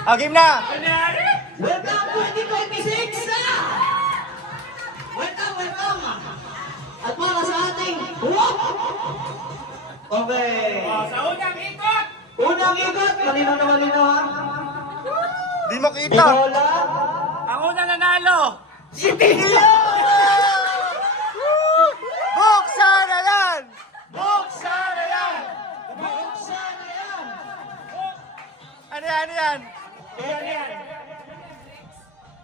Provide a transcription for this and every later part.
Game na! Welcome 2026! Welcome! At para sa ating walk! Okay. Sa unang ikot! Unang ikot, malinaw na malinaw ha. Di mo kita! Nicola. Ang unang nanalo! Si Tio! Buksan na yan! Buksan na yan! Buksan na yan! Ano yan? Ano yan? Yan yan!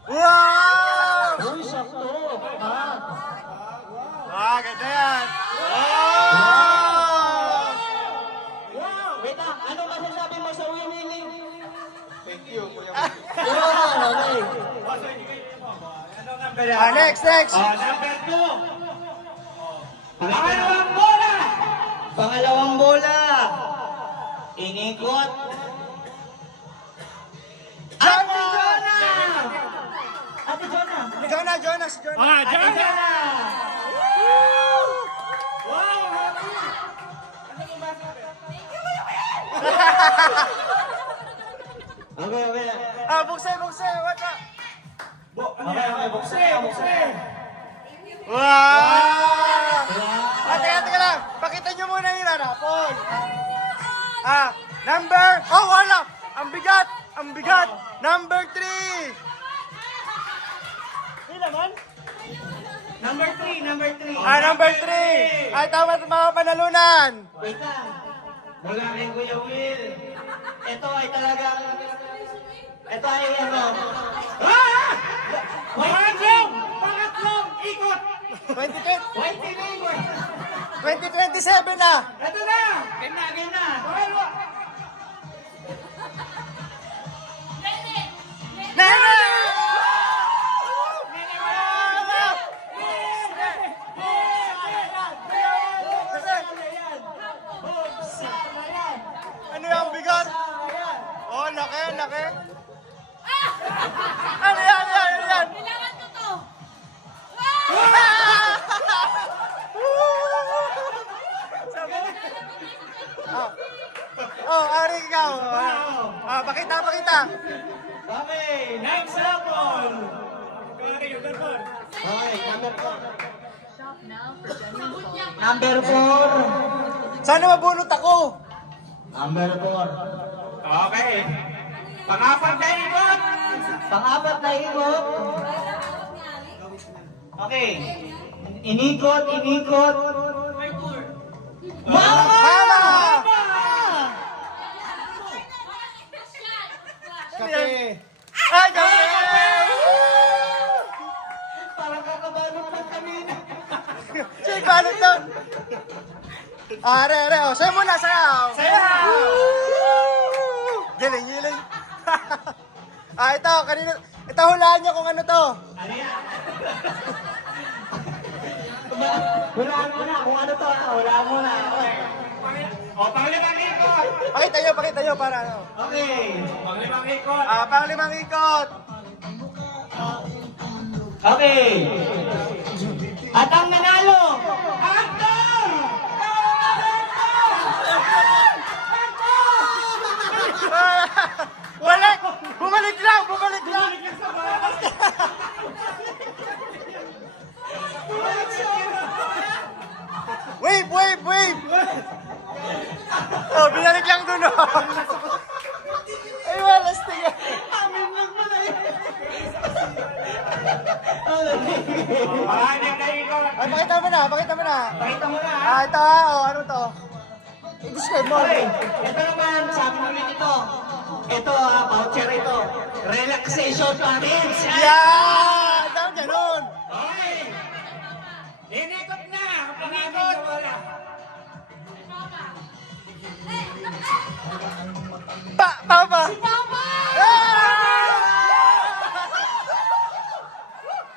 Wow! Uy, sakto. Ganda yan! Wow! Wait lang, ano masasabi mo sa winning? Thank you, Kuya. Okay. Next! Number 2! Pangalawang bola! Pangalawang bola. Inikot. Ate Jonah! Ate Jonah! Jonah! Ate Jonah! Wow! Okay. Buksan! What the? Okay, buksan. Wow! Teka lang. Pakita nyo muna yung ranapon. Number... wala! Ang bigat! Number 3! Hindi naman? Number 3. Number 3! Tama sa mga panalunan. Wait lang. Mula kay Kuya Will. Ito ay talagang... Ito ay ano... Pangatlong ikot! 2027 na! Ito na! Gina! Nene! Ano yung bigat? Laki! Ano yan? Kailangan ko to. Ari ikaw. Pakita. Okay, Next sample! Okay, number 4. Okay, number 4. Sana mabunot ako. Number 4. Okay. Pangapat na ikot! Pang-apat na ikot. Okay. Inikot. Mama! Kape. Ay, kape! Parang kakabalot lang kanina. Sige, balot doon. Are. Sayo muna, sayaw. Giling. Ito, kanina. Ito, hulaan nyo kung ano to. Ano yan? Hulaan mo na kung ano to. Hulaan mo na. Okay. Panglimang ikot! Pakita nyo para ano. Okay. Panglimang ikot! Panglimang ikot. Okay. At ang nanalo. Bumalik lang. Wave. Binalik lang dun. Ay, walas tiga. Anim na ikot! Ay, pakita mo na. Pakita mo na. Ito ano to? I-describe mo. Okay. Ito naman, sabi ulit ito. Ito, voucher ito. Relaxation package. Yeah! Daw ganun. Okay! Inikot na! Inikot! Papa!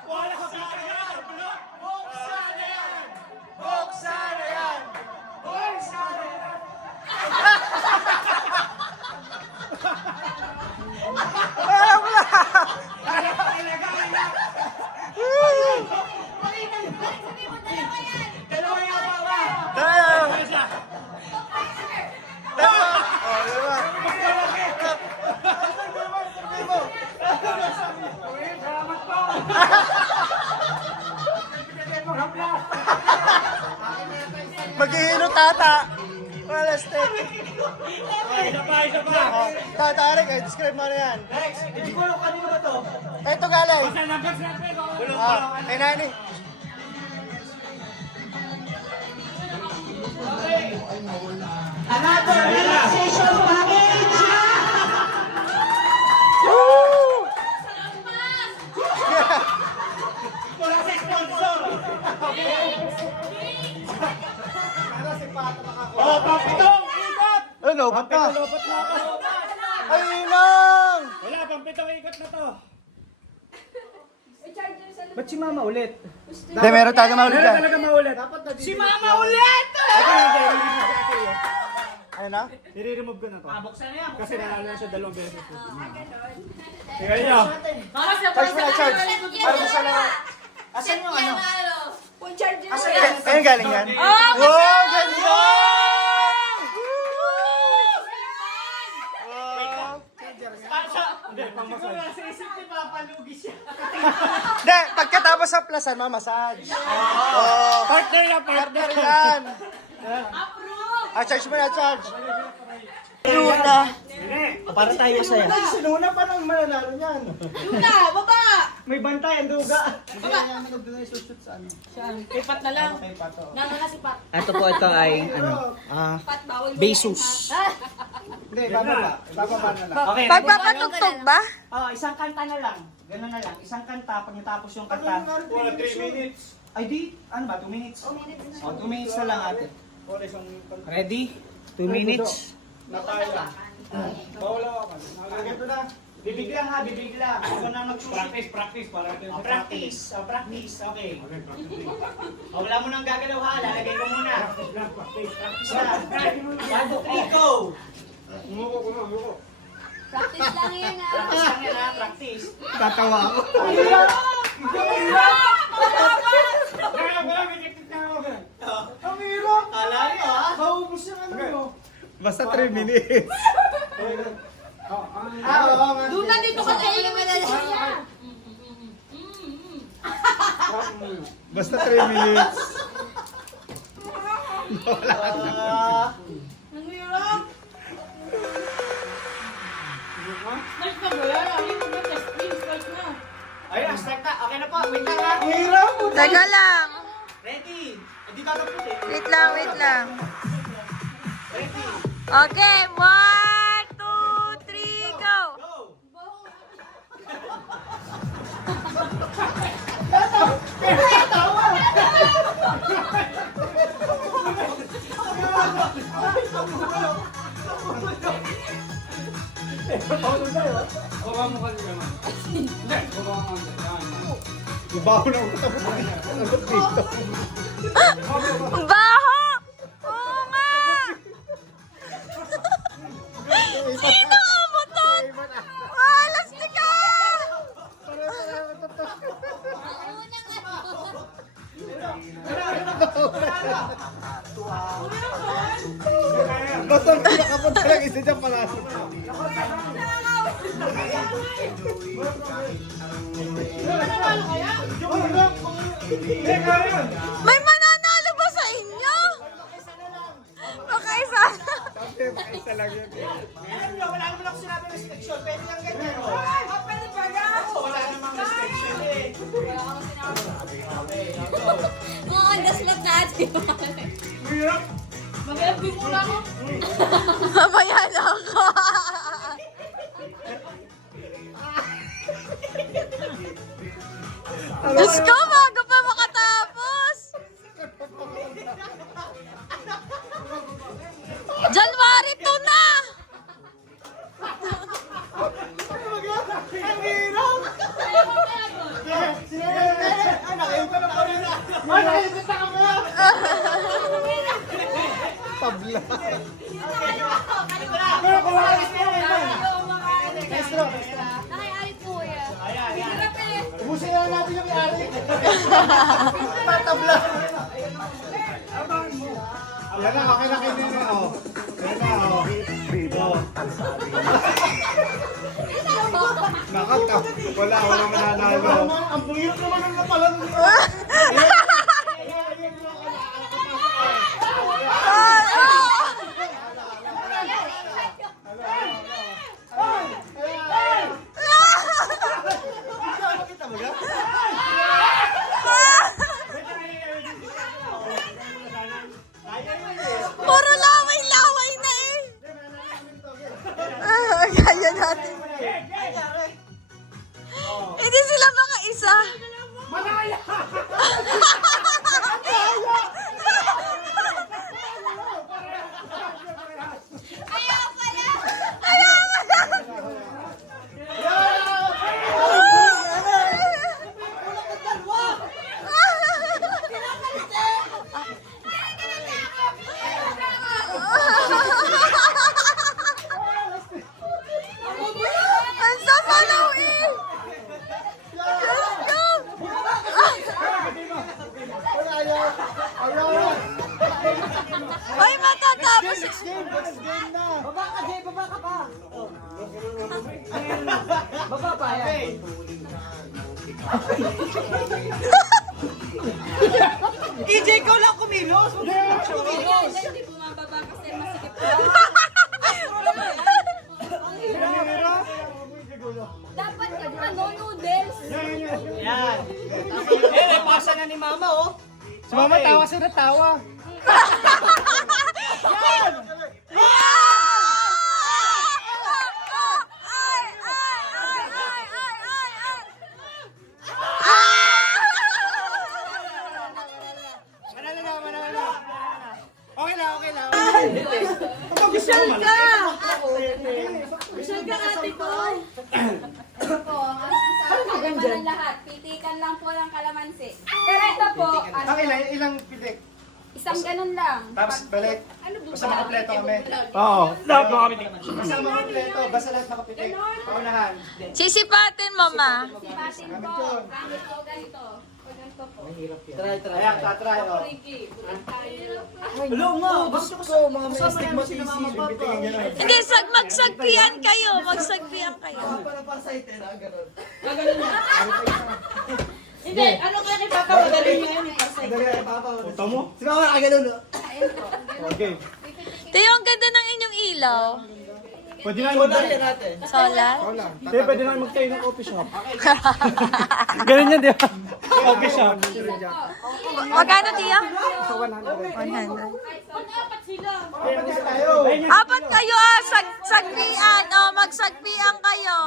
Wala sa akin! Buksan na yan! Buksan na yan! Buksan na yan! Wala! Dalawa yung baba! Dalawa! Dalawa! Oh, dalawa! Maghihino tata. Wala stick. Isa pa. Oh, tata, Arik, describe mo na yan. Next, hindi ko alam kanino ba to? Ito galing. Basta labas natin. Kay Nani. Another relaxation package! Wala sa sponsor. Oh, pampitong. Ikot. Ay, lobot na. Lopot na ako. Ay, inang! Wala, pampitong ikot na to. Ba't si Mama ulit? Hindi, meron tayo maulit Wala dyan. talaga maulit. Si Mama ulit! Ano na? I-remove ko na to. Buksan na yan. Kasi nanalo na siya 2 beses. Tingnan nyo. Mama, Charge mo na, charge. Para mo sa lang. Asan yung ano? Kung charge mo. Ayun galing yan. Oh, Wow, ganda! Hindi, pang massage. Sa isip ni Papa, lugi siya. Hindi, pagkatapos sa plasan, mamasage. Oh, Partner na, partner partner. yan. approve. Charge mo na, charge. Luna. Para tayo masaya. Si Luna pa nang mananalo niyan. Luna, baba. May bantay ang duga. Ipat na lang. Nana na si Pat. Ito po, ito ay Pat, bawal mo Besus. yan, ha? Hindi, bababa na lang. Okay. Pagpapatugtog ba? Oh, isang kanta na lang. Ganun na lang. Isang kanta, pag natapos yung kanta. Wala 3 minutes. Ay di, ano ba? 2 minutes? Oh, 2 minutes na lang ate. Wala isang Ready? 2 minutes. nataya. Bawala ako. Ganito na. Bibig lang ha, bibig lang. Huwag na magsusi. Practice para natin. Oh, practice. Oh, practice. Okay. Oh, wala mo nang gagalaw ha. Lalagay ko muna. Practice na. 1, 2, 3, go! Umuko. Practice lang yan, ha? Practice lang yan ha, practice. Tatawa ako. Kala nyo ha? Maubos yung ano mo. Basta 3 minutes. Oo nga. Luna, dito ka tayo naman na siya. Basta 3 minutes. Ang hirap. Start na ba yan? Ano yung mag-test? Start na. Ayun, start na. Okay na po. Wait lang ha. Teka lang. Ready? Hindi tatapos eh. Wait lang, wait lang. Ready? Okay, 1, 2, 3, go! Go! Baba mo kasi naman. Hindi, baba mo kasi. Baho na ako tapos dito. Ang baho! Oo nga! Sino umutot? Alas ka! Basta pinakapunta lang isa dyan pala. May mananalo ba sa inyo? Makaisa. Isa lang yun. Alam nyo, wala naman ako sinabi ng restriction. Pwede lang ganyan. Oh. Pwede ba yan? Wala namang restriction eh. Mga on-the-spot natin. Mag-FB muna ako. Mamaya na ako. Diyos ko, bago pa makatapos. January 2 na. Tabla. Nakay-alit po yan. Hirap eh. Ubusin na natin yung ari. Tatabla. Yan na, okay na kayo din na. Oh. Yan na, oh. Nakaka. Wala mananalo. Ang buyot naman ang napalan. Puro laway-laway na eh. Kaya natin. Hindi sila mga isa. Ang sasalaw eh. Let's go. Ay, matatapos. Baba ka, Jay. Baba ka pa. Baba pa, yan. EJ, ikaw lang kumilos. Hindi bumababa kasi masikip pa. Dapat yung noodles. Yan. Pasa na ni Mama, oh. Si Mama, tawa siya na tawa. Okay lang, okay lang. Michelle ka! Michelle ka ate ko. Po, ang sa ng lahat. Pitikan lang po ng kalamansi. Pero ito po, Okay lang, ilang pitik. isang ganun lang. Tapos balik. Basta makampleto kami. Oo. Lahat mga kami. Basta makampleto, basta lahat makapitik. Paunahan. Sisipatin mo, ma. Sipatin po. Gamit po ganito. O ganito po. Ayan, tatry. Oh. Hello, Ma. Gusto ko mga may astigmatism. Bibitingin gano'n. Hindi, magsagpian kayo. Magsagpian kayo. Hindi, ano kaya kay Papa? Magaling niya yun. Punta mo. Si Mama nakagano'n. Okay. Tiyo, ang ganda ng inyong ilaw. Pwede na mag- Solar? Hindi, pwede na magtayo ng coffee shop. Ganun yan, di ba? Coffee shop. Magkano, Tiyo? 100. Apat sila. Apat kayo, sagpian. O, magsagpian kayo.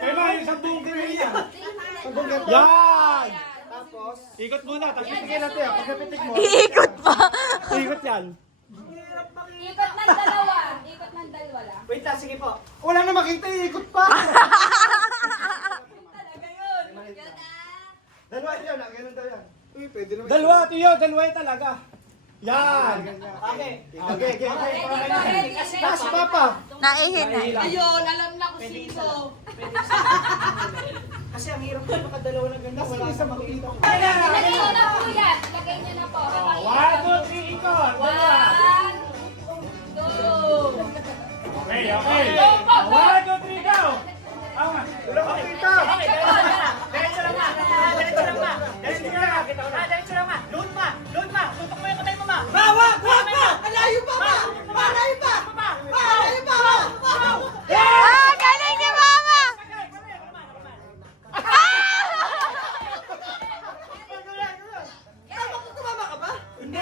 Eh, ma, yung sampung kilo yan. Yan! Ikot muna, tapos Pitigin natin ah. Pagkapitik mo. Iikot pa. ikot yan. Ikot ng dalawa. Ikot ng dalawa lang. Wait lang, sige po. Wala na makita, ikot pa. Dalawa yun, ganun daw yan. Uy, pwede naman. Dalawa, tiyo, dalawa yung talaga. Yan! Okay. Okay, okay. Ready. Last, Papa. Naihin na. Ayun, alam na ko sino. Kasi ang hirap ko makadalawa ng ganda. Wala sa makikita ko. Lagay nyo na po yan. Lagay nyo na po. 1, 2, 3, ikot! 1, 2. Okay, okay. 1, 2, 3, go! Tama. Wala makita. Diretso lang, Ma. Diretso lang, Ma. Diretso lang, Ma. Diretso lang, Ma. Load, Ma. Load, Ma. Tutok mo yung kamay mo, Ma. Wag pa! Malayo pa, Ma! Malayo pa! Malayo pa, Ma! Ah, galing ni Mama. Tumama ka ba? Hindi.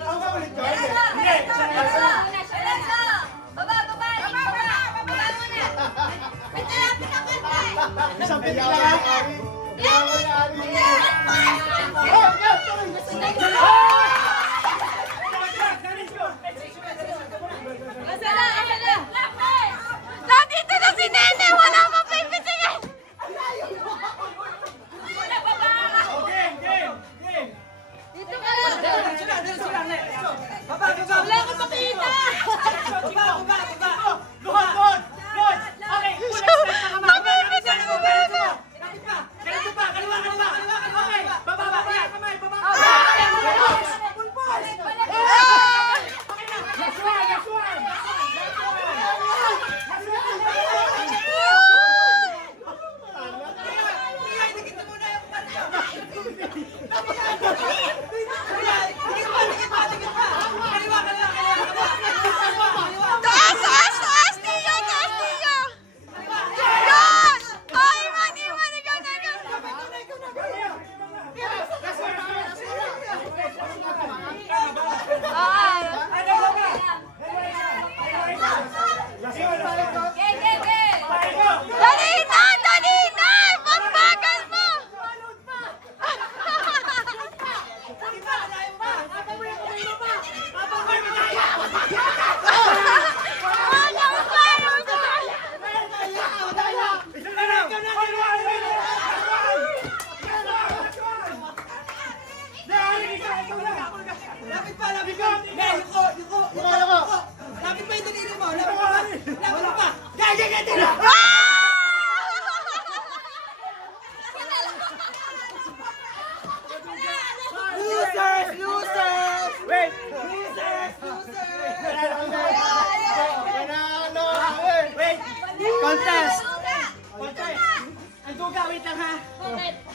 Ako ba ulit ko? Baba muna. May talapin na kanta. Isang pitik lang. Nandito na si Nene. Wala pa pipitingin. Game, game, game. Dito ka lang. Wala akong makita. Load, load, load. Okay, full extend na, Ma. Ganito pa, kaliwa. Okay, bababa.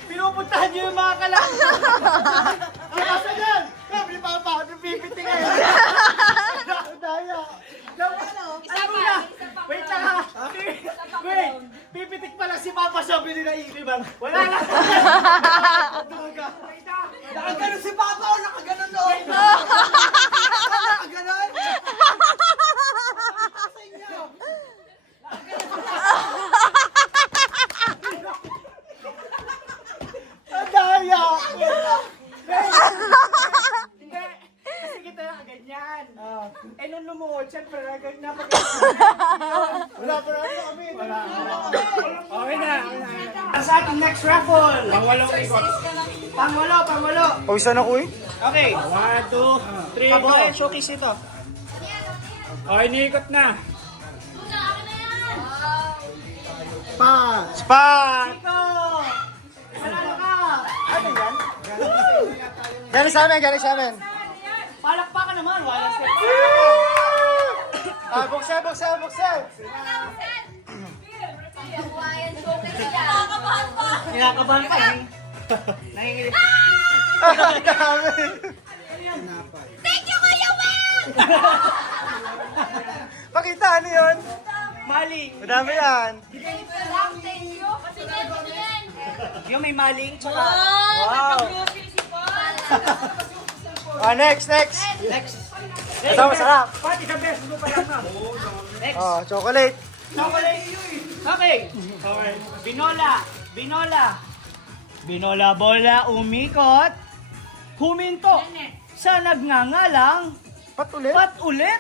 Pinupuntahan niyo yung mga kalang. Ang asa yan? Sabi pa pa, pipiti kayo. Daya. Isa pa. Wait lang ha. Wait, pipitik pa lang si Papa sabi nila Ilibang. Wala na. Nakaganon si Papa o nakaganon o? Nakaganon? Sa inyo. Ang daya. Hindi. Kasi kita na ganyan. Eh nung lumuhod, syempre napag- Wala pa rin kami. Wala. Okay na. Sa ating next raffle. Pangwalong ikot. Pangwalo. O, isa na ko eh. Okay. 1, 2, 3, Kaboy, go. showcase ito. O, iniikot na. Pa. Spot! Chico! Manalo ka! Ano yan? Galing sa amin. Palakpakan naman, wala step. Ah, buksan. Hawaiian showcase yan. Nakakabahan pa. Kinakabahan ka eh. Nanginginig. Thank you, Kuya Will! Pakita, ano yun? Maling. Madami yan. Thank you. Yung may maling, tsaka. Wow. Ah, next. Next. Ito, masarap. Pati ka best mo pa lang na. Next. Oh, chocolate. Chocolate. Okay. Binola bola umikot. Huminto. Sa nagngangalang Patuloy. pat ulit.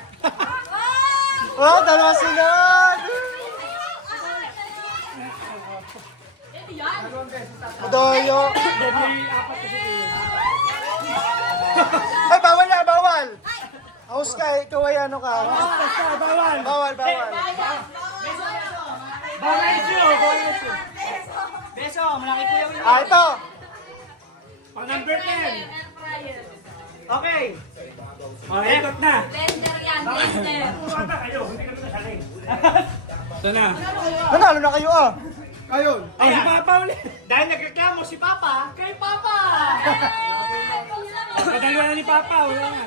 Oh, dalawa sunod. Doyo. Ay, bawal. Aus ka, ikaw ay ano ka. Bawal. Beso, malaki kuya Will. Ah, ito. Pang number 10. Okay. Oh, ikot na. Blender yan, blender. Ito na. Nanalo na kayo ah. Oh, si Papa ulit. Dahil nagreklamo si Papa, kay Papa! Kadalwa na ni Papa, wala na.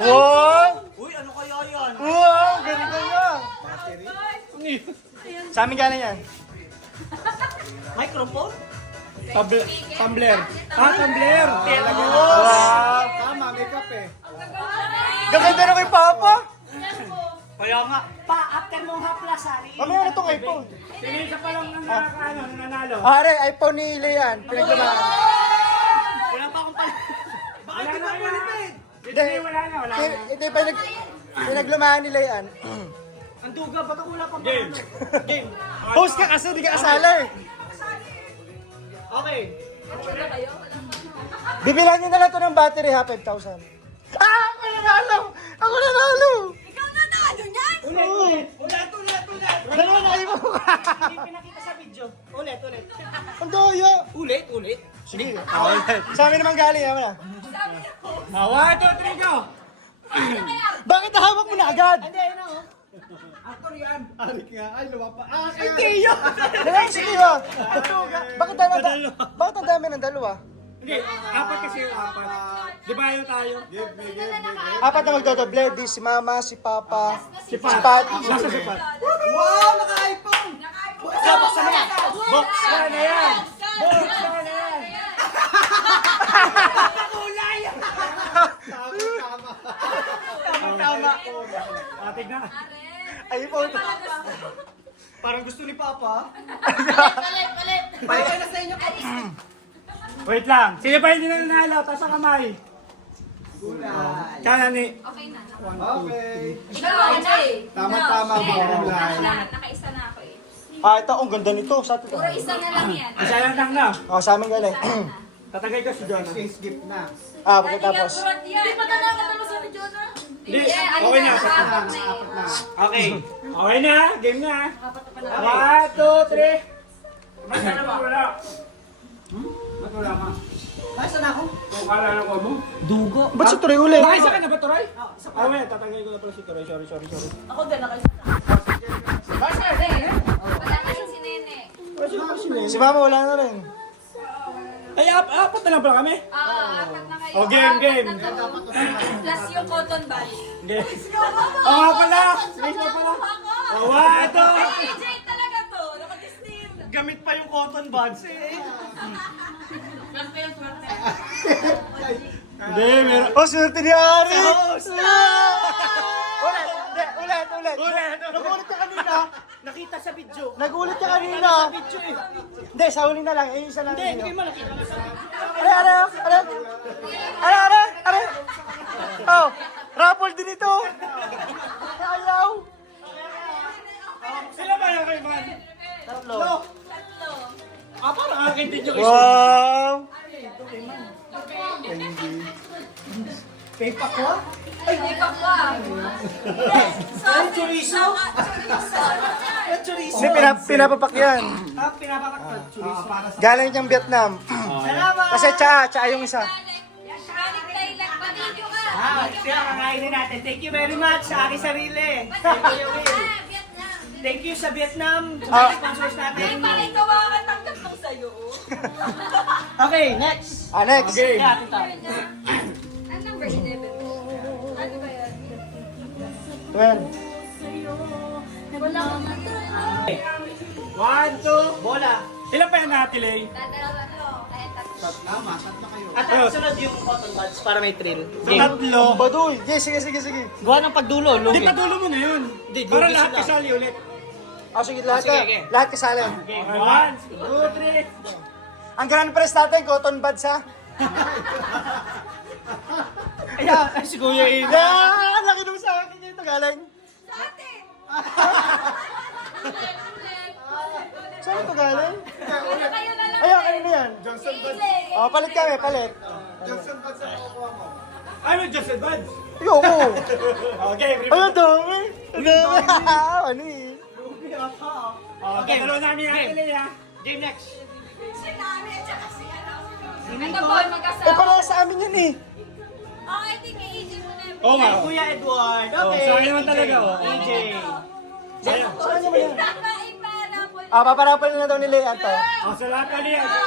Wow! Uy, ano kaya yan? Wow! Ganito yan. Sa amin galing yan. Microphone? Tumbler. Ah, tumbler. Wow! Wow! Tama, may kape. Gaganda na kay Papa. Kaya nga, pa, after mong haplasari. Mamaya na itong iPhone. Sino isa pa lang nanalo? Are, iPhone ni Leon. Pinaglamaan. Wala pa akong pala. Bakit di ba pulipid? Wala na. Ito yung pinaglamaan ni Leon. Ang duga, ba't ako wala pang game? Game. Host ka kasi, di ka kasali. Okay. Bibilan nyo na lang ito ng battery ha, 5,000. Ah! Ako nanalo! Ikaw na ano niyan? Ulit. Dalawa na ibo ka! Hindi pinakita sa video. Ulit. Ang doyo! Ulit. Sige, ulit. Sa amin naman galing, ako na. One, two, three, go! Bakit nahawak mo na agad? Hindi, ayun na oh. Hindi yun! Sige ba? Bakit ang dami ng dalawa? Hindi, apat kasi yung apat. Di ba yun tayo? Apat na magdodoble, di si Mama, si Papa, si Pat. Nasa sapat. Wow, naka-iPhone! Buksan na yan! Buksan na yan! Tama. Tignan. iPhone. Parang gusto ni Papa. Palit. Bye na sa inyo. Wait lang. Sino pa hindi na nanalo? Taas ang kamay. Kana ni. Okay na. Okay. Ikaw na eh. Tama-tama, Ako na. Nakaisa na ako eh. Ah, ito. Ang ganda nito. Sa atin. Puro isa na lang yan. Isa lang na. Oh, sa amin galing. Tatagay ka si Jonah. Gift na. Ah, pagkatapos. Hindi pa nakakatalo sa video na. Hindi, Ano okay na. apat na eh. Okay. Okay na. Game na. Okay. 1, 2, 3. Wala. Nasaan ako? Dugo. Ba't si Troy ulit? Nakaisa ka na ba, Troy? Oh, wait. Tatagay ko na pala si Troy. Sorry. Ako din, nakaisa na. Hindi. Si Mama wala na rin. Ay, apat na lang pala kami. Apat na kayo. Oh, game, Apat game. na to. Plus yung cotton ball. Okay. Oo nga pala. Sige nga pala. Oh, ito. AJ talaga to. Nakag-steam. Gamit pa yung cotton buds eh. Hindi, meron. Oh, swerte ni Ari! Host! Ulit! Nagulit ka kanina! Nakita sa video. Nagulit ka kanina! Video eh. Hindi, sa huli na lang. Eh, isa lang. Hindi mo nakita. Are! Oh, raffle din ito! Ayaw! Sila ba yung kay Man? Tatlo. Parang akin din yung Wow! Pepa ko? Ay, di pa pa. Ay, chorizo? Ay, chorizo. Hindi, pinapapak yan. Pinapakat chorizo. Galing niyang Vietnam. Salamat! Kasi cha yung isa. Galing Thailand. Patigyo ka. Kaya kakainin natin. Thank you very much sa aking sarili. Thank you, Will. Vietnam. Thank you sa Vietnam. Sa mga sponsors natin. Parang kawakantanggap ng sayo. Okay, next. Next. Okay. Yeah, tita. Ang number 11. Ano ba yan? 12. Wala ka man. 1, 2, bola. Ilan pa yan natilay? Dadalawa to. Ay, tatlo. At ang sunod yung cotton buds para may thrill. Tatlo. Baduy. Sige. Gawa ng pagdulo, Lugi. Hindi, pagdulo mo na yun. Hindi, para lahat kasali ulit. Oh, sige, lahat Sige, ka. okay. Lahat kasali. Okay, 1, 2, 3. Ang grand prize natin, cotton buds ha. Ay, si Kuya Ina. Yeah! Laki naman sa akin dito galing. Sa atin. Saan ito galing? Ano kayo na lang? Ayun, kanina yan. Oh, palit kami, palit. Ano, Justin Buds? Ayoko. Okay, Ayun, dami. Ano eh. Okay, dalawa namin natilay ha. Game next. Si Nami at saka si ano. Ano po, magkasama. Para sa amin yan eh. Oh, I think kay AJ mo na yun. Oo nga. Kuya Edward. Okay. Sa akin naman talaga. AJ. Saan naman yan? Kakain pa na po. Paparapal na daw ni Leanne to. Sa lahat na niya. Sa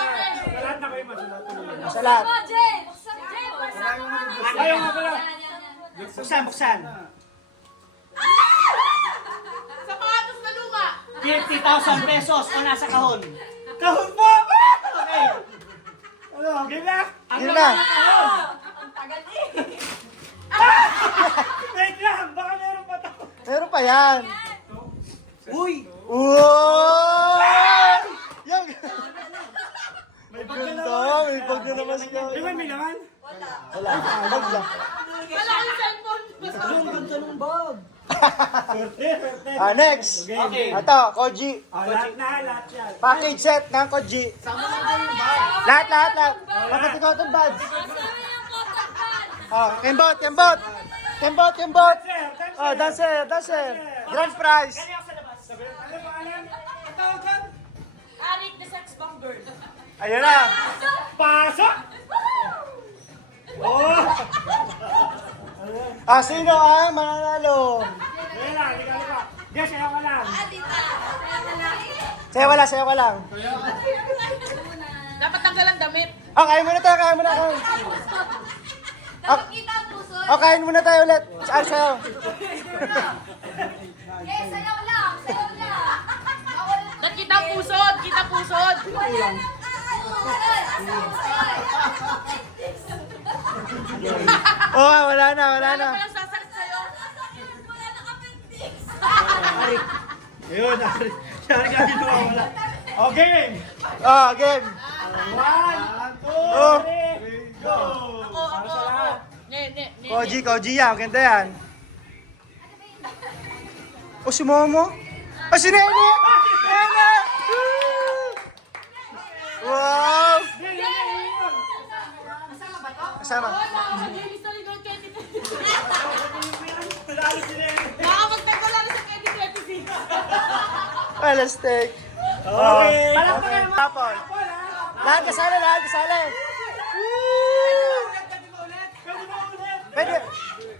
lahat na kayo masalat. Sa lahat. Oh, Jay! Buksan, Jay! Buksan mo! Ayaw nga pala. Yan. Buksan. Sapatos na luma. 50,000 pesos na nasa kahon. Kahon po! Okay. Ano, game na? Yun na. Ang tagal eh. Wait lang, baka meron pa to. Meron pa yan. Uy! Wow! Yan. May ganda. May bag na naman siya. Di ba may laman? Wala. Bag lang. Wala ang cellphone. Yung ganda ng bag. Next. Okay. Ito, Koji. Lahat yan. Package set ng Koji. Lahat. Pagkati cotton buds. Kasama yung cotton ball. Kembot. Oh, dancer. Grand prize. Ano pangalan? Ang tawag dyan? Arik the sex bomber. Ayun na. Pasok! Oh! Sino ang mananalo? Ayun lang, hindi ka. Yes, ayaw ka lang. Tita. Kaya wala. Sayo ka lang. Dapat tanggalan damit. Kain muna tayo. Dapat kita ang puso. Kain muna tayo ulit. Sayo. Eh, sayaw lang. Dapat kita pusod. Kita pusod. Wala nang Wala na. Walang sasalit sa'yo. wala nang appendix. Ayun, siya ginawa wala. Okay! Game. 1, 2, 3, go! Ako. Ne. Koji yan. Ganda yan. Si Momo. Si Nene. Wow. Kasama. Nakapagtagwala na sa 2026. Well, let's take. Okay! Tapon. Lahat kasali. Pwede.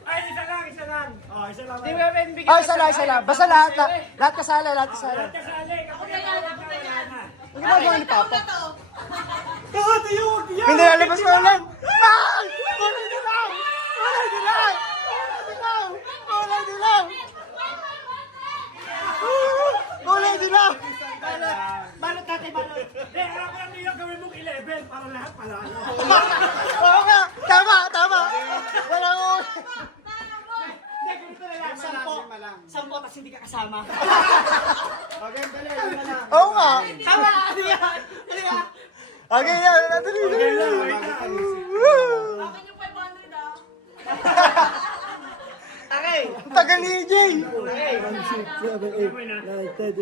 Ay, isa lang. Oh, isa lang. Di ba pwede bigyan Isa lang. Basta lahat kasali. Kasali, kapag wala na. ginagawa ni Papa? Hindi lalabas na ulit. Ay! Kulay dilaw! Kulay dilaw! Kulay dilaw! Kulay dilaw! Kulay dilaw! Balot natin, balot. Harap lang niyo gawin mong 11 para lahat pala. Oo nga! Tama! Tama! Walang ulit! Hindi, ganito na lang. 10, tapos hindi ka kasama. Oo nga! Tama, ano yan? Ano yan? Okay yan! Dali! Akin yung 500 ah. Okay. Ang tagal ni EJ!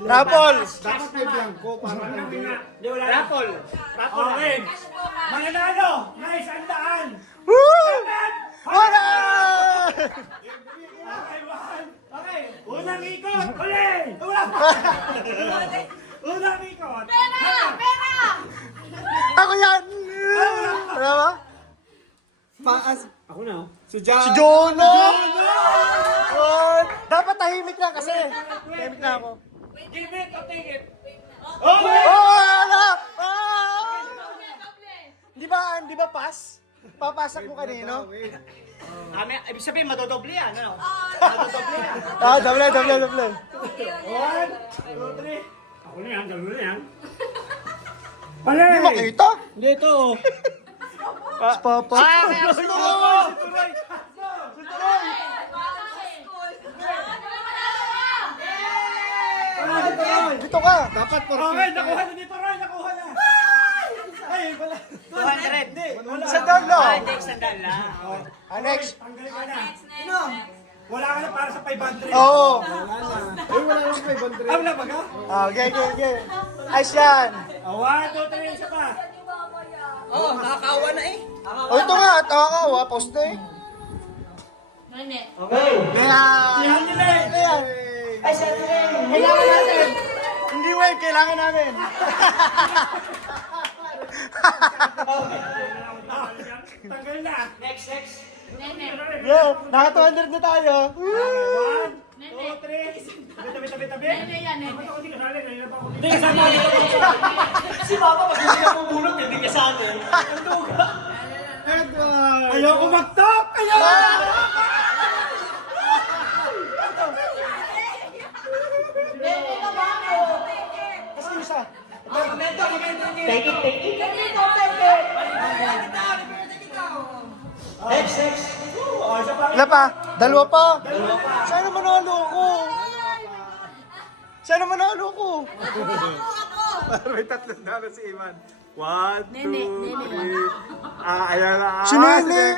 Rapol! Dapat may blanco para hindi. Rapol. Rapol. Okay. Mananalo. Nice, andaan. Woo! Wala! Okay, one. Okay. Unang ikot. Uli. Wala pa. Unang ikot. Pera! Pera! Ako yan! Ano ba? Ako na. Si Jono! Oh, dapat tahimik lang kasi. Tahimik na ako. Give it or take it. Oh, wala! Ah! Di ba pass? Papasak mo kanino? Ibig sabihin, madodoble yan. Ano? Ah, doble. 1, 2, 3. Ako na yan, dalawa na yan. Pala! Hindi makita? Hindi ito. Papa. Dito ka. Dapat Okay, nakuha na dito, Roy. Nakuha na. Ay, wala. 200. Hindi. Sa down lang. Hindi, sandal lang. Next. Tanggalin ka na. Wala ka na para sa 500. Oo. Ah, wala ba ka? Okay. Ayos yan. 1, 2, 3, isa pa. Oh, nakakawa na eh. O ito nga, nakakawa. Post na eh. Nene. Okay. Kaya... Yan nila eh. Kaya... Ay, sa Kailangan natin. Hindi wave, kailangan namin. Tanggal na. Next. Nene. Yo, naka 200 na tayo. 1, Nene. 2, 3. Tabi. Nene yan, nene. Hindi kasali. Kanina pa ako. Hindi kasama dito. Si Papa, pag hindi ka bubulot, hindi ka sa atin. Ayoko mag-talk! Ayoko mag-talk! Nene ka ba? Kasi isa. Take it. Next. Wala pa. Dalawa pa. Sana manalo ko. Sana manalo ko. May tatlong dalo si Iman. 1, 2, 3. Ayan na. Si Nene.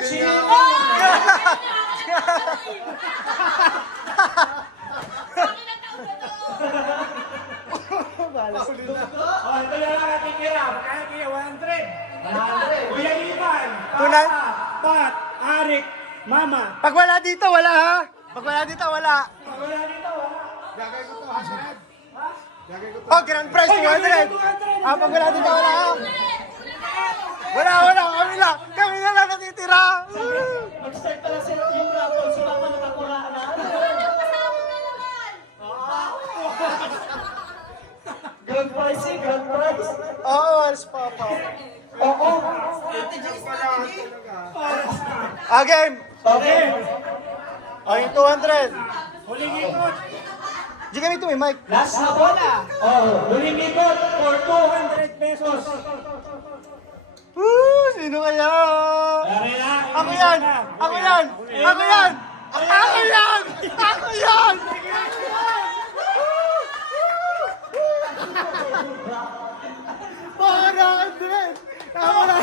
Oh, ito na lang ating kira. Magkaya kaya 100. Kuya Ivan. Tunay? Pat. Arik. Mama. Pag wala dito, wala ha. Pag wala dito, wala. Pag wala dito, wala. Oh, grand prize 200. Ah, pag wala dito, wala ha. Wala. Kami na lang natitira. Mag-start pala sila yung raffle. Si Papa nakakuraan na. Grand prize eh, grand prize. Oo, alas Papa. Game. Okay. Oh, yung 200. Huling ikot. Di kami ito, may mic. Last na bola. Oh, huling ikot for 200 pesos. Sino kaya? Pare na. Ako yan! Para, Andres! Ako na!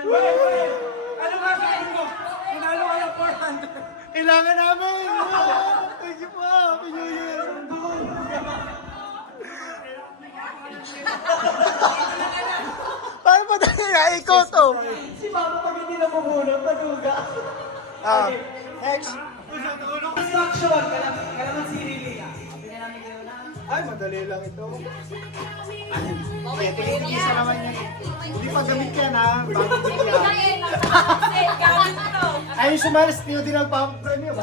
Wait. Ano nga sa mo? Pinalo ka ng 400. Kailangan namin! Thank you po! Happy New Year! Paano ba tayo na-ikot to? Si Papa pag hindi na bubulot, maduga. Next! Construction, kalaman si Lily. Ay, madali lang ito. Isa naman yun. Hindi pa gamit yan ha. Bagong bigla. Ay, sumalis niyo din ang pump premium.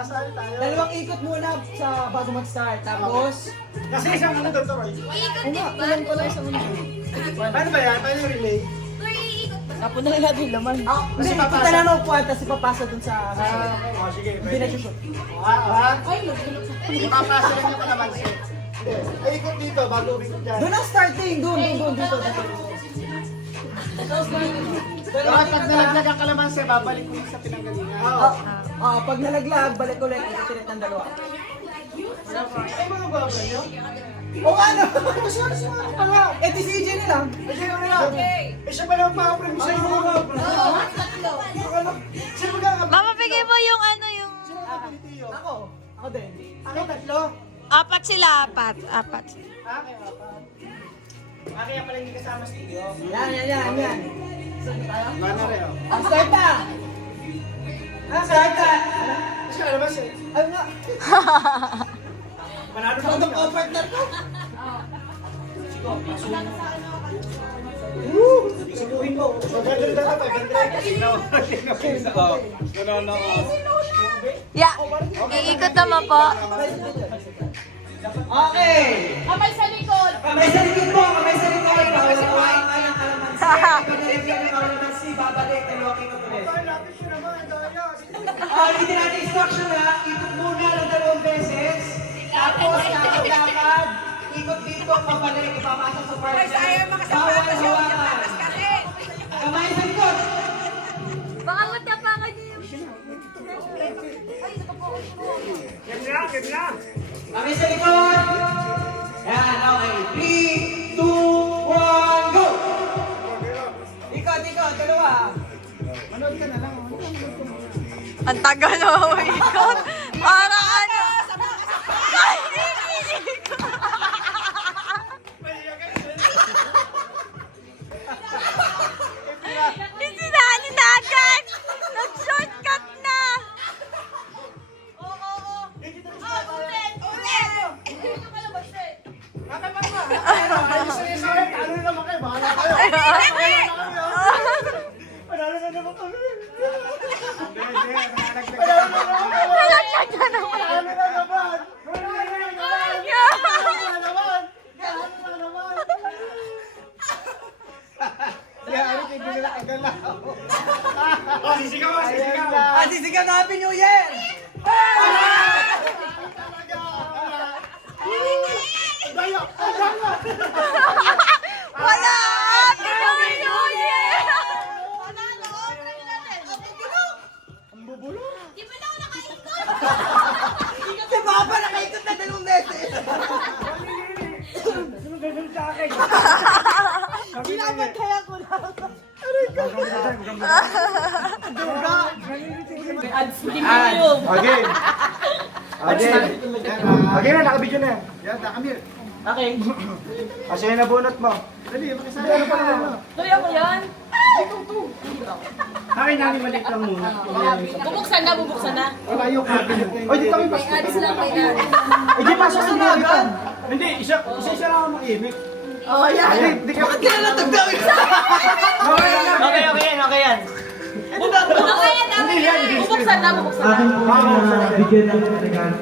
Nasaan tayo? Dalawang ikot muna sa bago mag-start. Tapos, Kasi isang ano doon, Toy. Iikot oo nga, din ba? kulang ko lang isang muna. Paano ba yan? Paano yung relay? Toy, iikot ba? Tapos na lang natin yung laman. Ah, hindi, Kasi papasa. kita na ng upuan, tapos ipapasa dun sa... Oh, sige. Hindi na shoot. Ipapasa rin yung kalamansi. Ay, ikot dito, bago umikot dyan. Doon ang starting, doon, dito. Dapat pag nalaglag ang kalamansi, babalik ko sa pinanggalingan. Pag nalaglag, balik ulit, ititit ng dalawa. Ay, mga bagal nyo? O ano? Kasi ano sa mga pala? Eh, di si EJ na lang. Eh, siya na lang. Eh, siya pala ang pa-approve sa iyo mga Sino mag-aapprove? Mama, bigay mo yung ano yung... Sino mag-approve? Ako din. Ako, tatlo. Apat sila, apat. Kayo apat. Kaya pala hindi kasama si Iyo. Yan. Mana rin, oh. Start na! Start na! Kasi kalabas eh. Ano nga? Manalo na Ano kami. ko, partner ko? Subuhin mo. Magandang data pa, Yeah. Iikot naman po. Okay! Kamay sa likod. Kamay sa likod po! Kamay sa likod! Bawal hawakan ng kalamansi. Pag nalagyan ng kalamansi, babalik. Dalawang ikot ulit. Lapit ko naman, daya. Hindi natin instruction na. Ikot muna ng 2 beses. Tapos, lakad. Ikot dito, pabalik. Ipapasok sa partner. Bawal hawakan. Kamay sa likod! Baka matapangan niyo yung... Kamay sa likod! Yan, okay. 3, 2, 1, go! Ikot, dalawa. Manood ka na lang. Ang tagal na ikot. Parang ano... Ay, iikot. Isinani na agad. Nag-shortcut na. Ano naman kayo? Bahala kayo. Panalo na naman kami. Nalaglag na naman. Panalo na naman. Sisigaw na Happy New Year! Wala! Pinoy New Year! Si Papa nakaikot na 2 beses! Kailangan kaya ko lang. Okay. Okay na, nakabidyo na yan. Yan, nakamir. Okay. Kasi yung nabunot mo. Dali, makisali. Ano pa naman? Tuloy ako yan. Akin na, malik lang muna. Bubuksan na. Wala yung cabinet ngayon. Oy, dito kami May ads lang, may ads. Eh, di pasok sa mga agad. Hindi, isa lang ang makiimik. Oh, yan. Hindi ka... Bakit kailan natagdaw yun? Okay yan. Hindi yan. Bubuksan na. Bigyan ng regalo.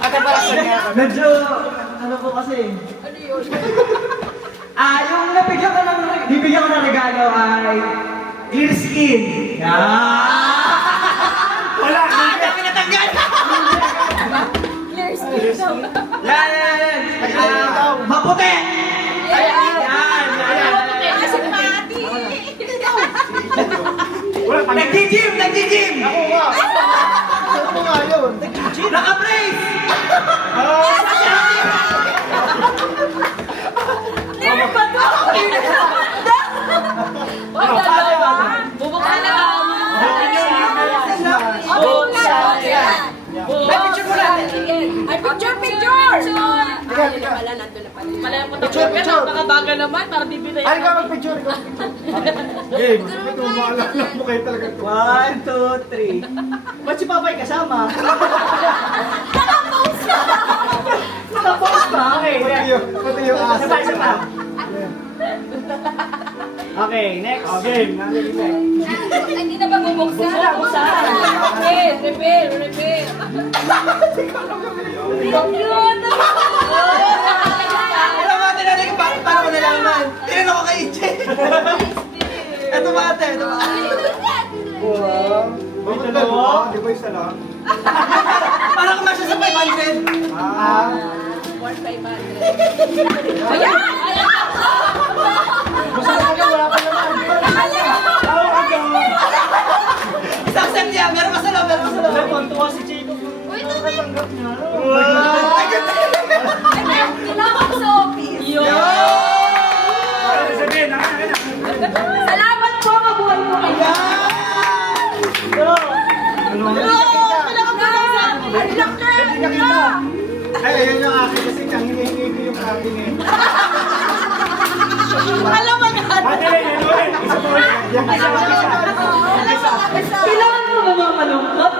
Ate para sa kanya. Medyo, ano po kasi? Ano yun? Yung bibigyan ko ng regalo ay clear skin. Wala! Dami natanggal! Clear skin. Yan! Maputi! Yan! Kasi mati. Nag-gym! Ako nga! Ako nga yun! Naka-brace! Bubuksan na. Ay, picture mo natin! Ay, picture! Pala yung Picture. napakabagal naman para bibili. Ay, ka mag-picture. Game. Ito, maalala mo kayo talaga. 1, 2, 3. Ba't si Papay kasama? Nakapost pa. Okay. Pati yung aso. Isa pa. Okay, next. Okay, next. Hindi na ba bubuksan? Repair. Cute! Ano ba, tinanong ko paano ko nalaman? Tinanong ko kay EJ. Ito ba ate? Ito ba? May dalawa? Di ba isa lang? Parang kumasya sa 500. Gusto ko na wala pa naman. Isang set niya. Meron pa sa loob. Tuwa si Jacob. Uy, natanggap niya. Ay, ganda. Kailangan ko sa office. Sabihin, nakakaya na. Salamat po, mabuhay ko kayo. Ay, ayan yung akin kasi ang hinihingi ko yung cabinet. Alam mo na. Ate, ulit. Isa po ulit. Kailangan mo ba mga malungkot?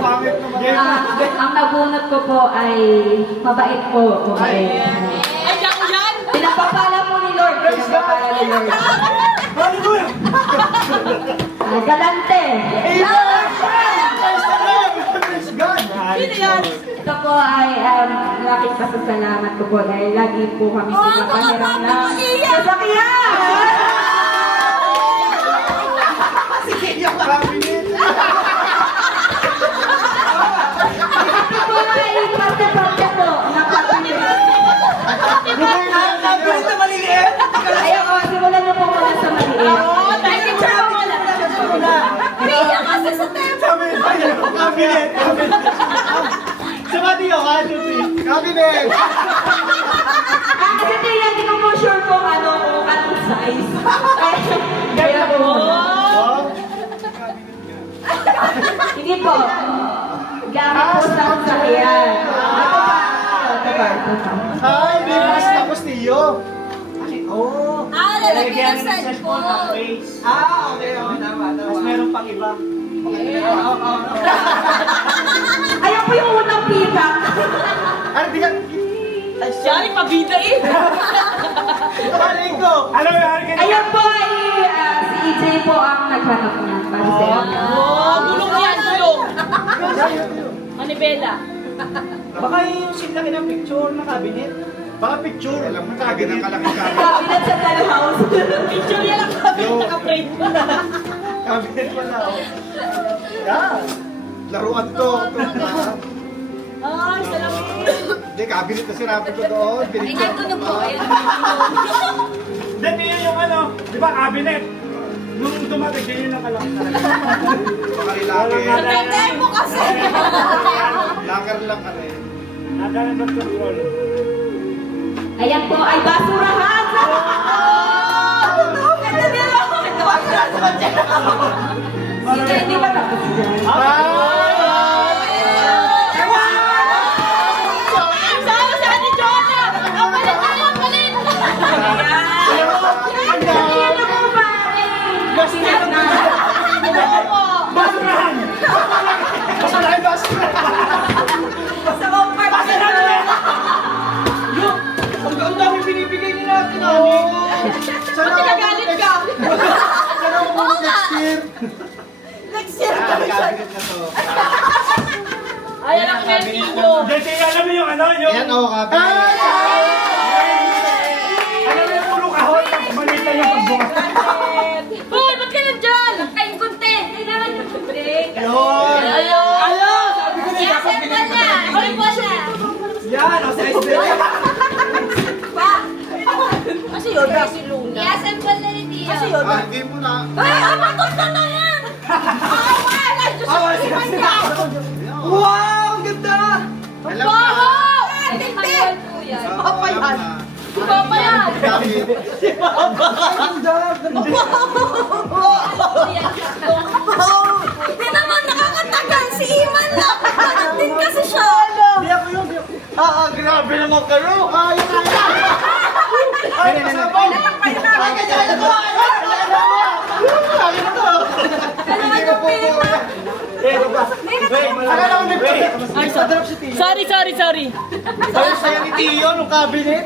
Pangit naman. Ang nabunot ko po ay mabait po. Ay, ako yan. Pinapapala po ni Lord. Pinapapala ni Lord. Hallelujah! Galante. Praise God! Ito po ay laking pasasalamat ko po dahil lagi po kami pinapahirap ng sasakyan. Cabinet! Ito po ay parte-parte po ng kabinet. Nabulit na maliliit. Ayaw ko, simulan niyo po muna sa maliit. Umiiyak kasi sa tempo. Sabi, cabinet! Sabati ko, 1, 2, 3. Cabinet! Kasi hindi ko po sure kung anong size. Kaya po. Hindi po. Gamit po sa sasakyan. Ito pa. Ay, di ba kasi tapos niyo? Oo. Lalagyan ng cellphone. Face. Okay. Tama. Tapos meron pang iba. Ayaw po yung unang pita. Ano, di ka... Siyari, pabida eh. Paling ko! Alam mo, Ayan po ay si EJ po ang naghanap niya. Para sa inyo. Gulong yan, gulong. Manibela. Baka yung sinlaki ng picture na cabinet. Baka picture. Alam mo, cabinet. Kabinet sa Tala House. Picture yan ang kapit, naka-print. Cabinet pala. Yeah. Laruan to. Ay, salamat. Hindi, cabinet na sinabi ko doon. Ay, nagtunog po. Ayan. Hindi, yun yung ano, di ba cabinet? Nung dumating, yun yung nakalak. Pakarilaki. Ang tempo kasi. Lakar lang ka rin. Nagalan ng control. Ayan po ay basurahan. Ito din ako. Ito basurahan sa kanya. Hindi ba tapos dyan? Sama sa ni Jonah. Ang palit tayo, ang palit. Ayan na po ba? Basurahan na. Basurahan! Basurahan, basurahan! Sa comfort. Ang dami binibigay nila natin. Sana ako Nagalit ka. Sana ako next year. Next year. Cabinet na to. Ay, alam ko yan, Tino. Dati, alam mo yung ano, yung... Yan, oo, cabinet. Alam mo yung puro kahon, tapos maliit lang yung pagbukas. Hoy, ba't ka nandyan? Ay, content. Kailangan yung content. Yun! Sabi ko na I-assemble na. Ay, po siya. yan. O, size din. Kasi yun, si Luna. I-assemble na ni Tia. Hindi mo na. Ay, amatot na yan. Wow! Ang ganda! Alam na. Tinanggal po yan. Papa yan. Papa yan. Hindi naman nakakatagal. Si Iman lang. Ganun din kasi siya. Di ako yun, di ako. Grabe naman kayo. Yung ay, kasama. Ay, kanya ko. Sabi na to. Hindi ko po po. Akala ko nag-wait. Sorry. Sayo ni Tio nung cabinet.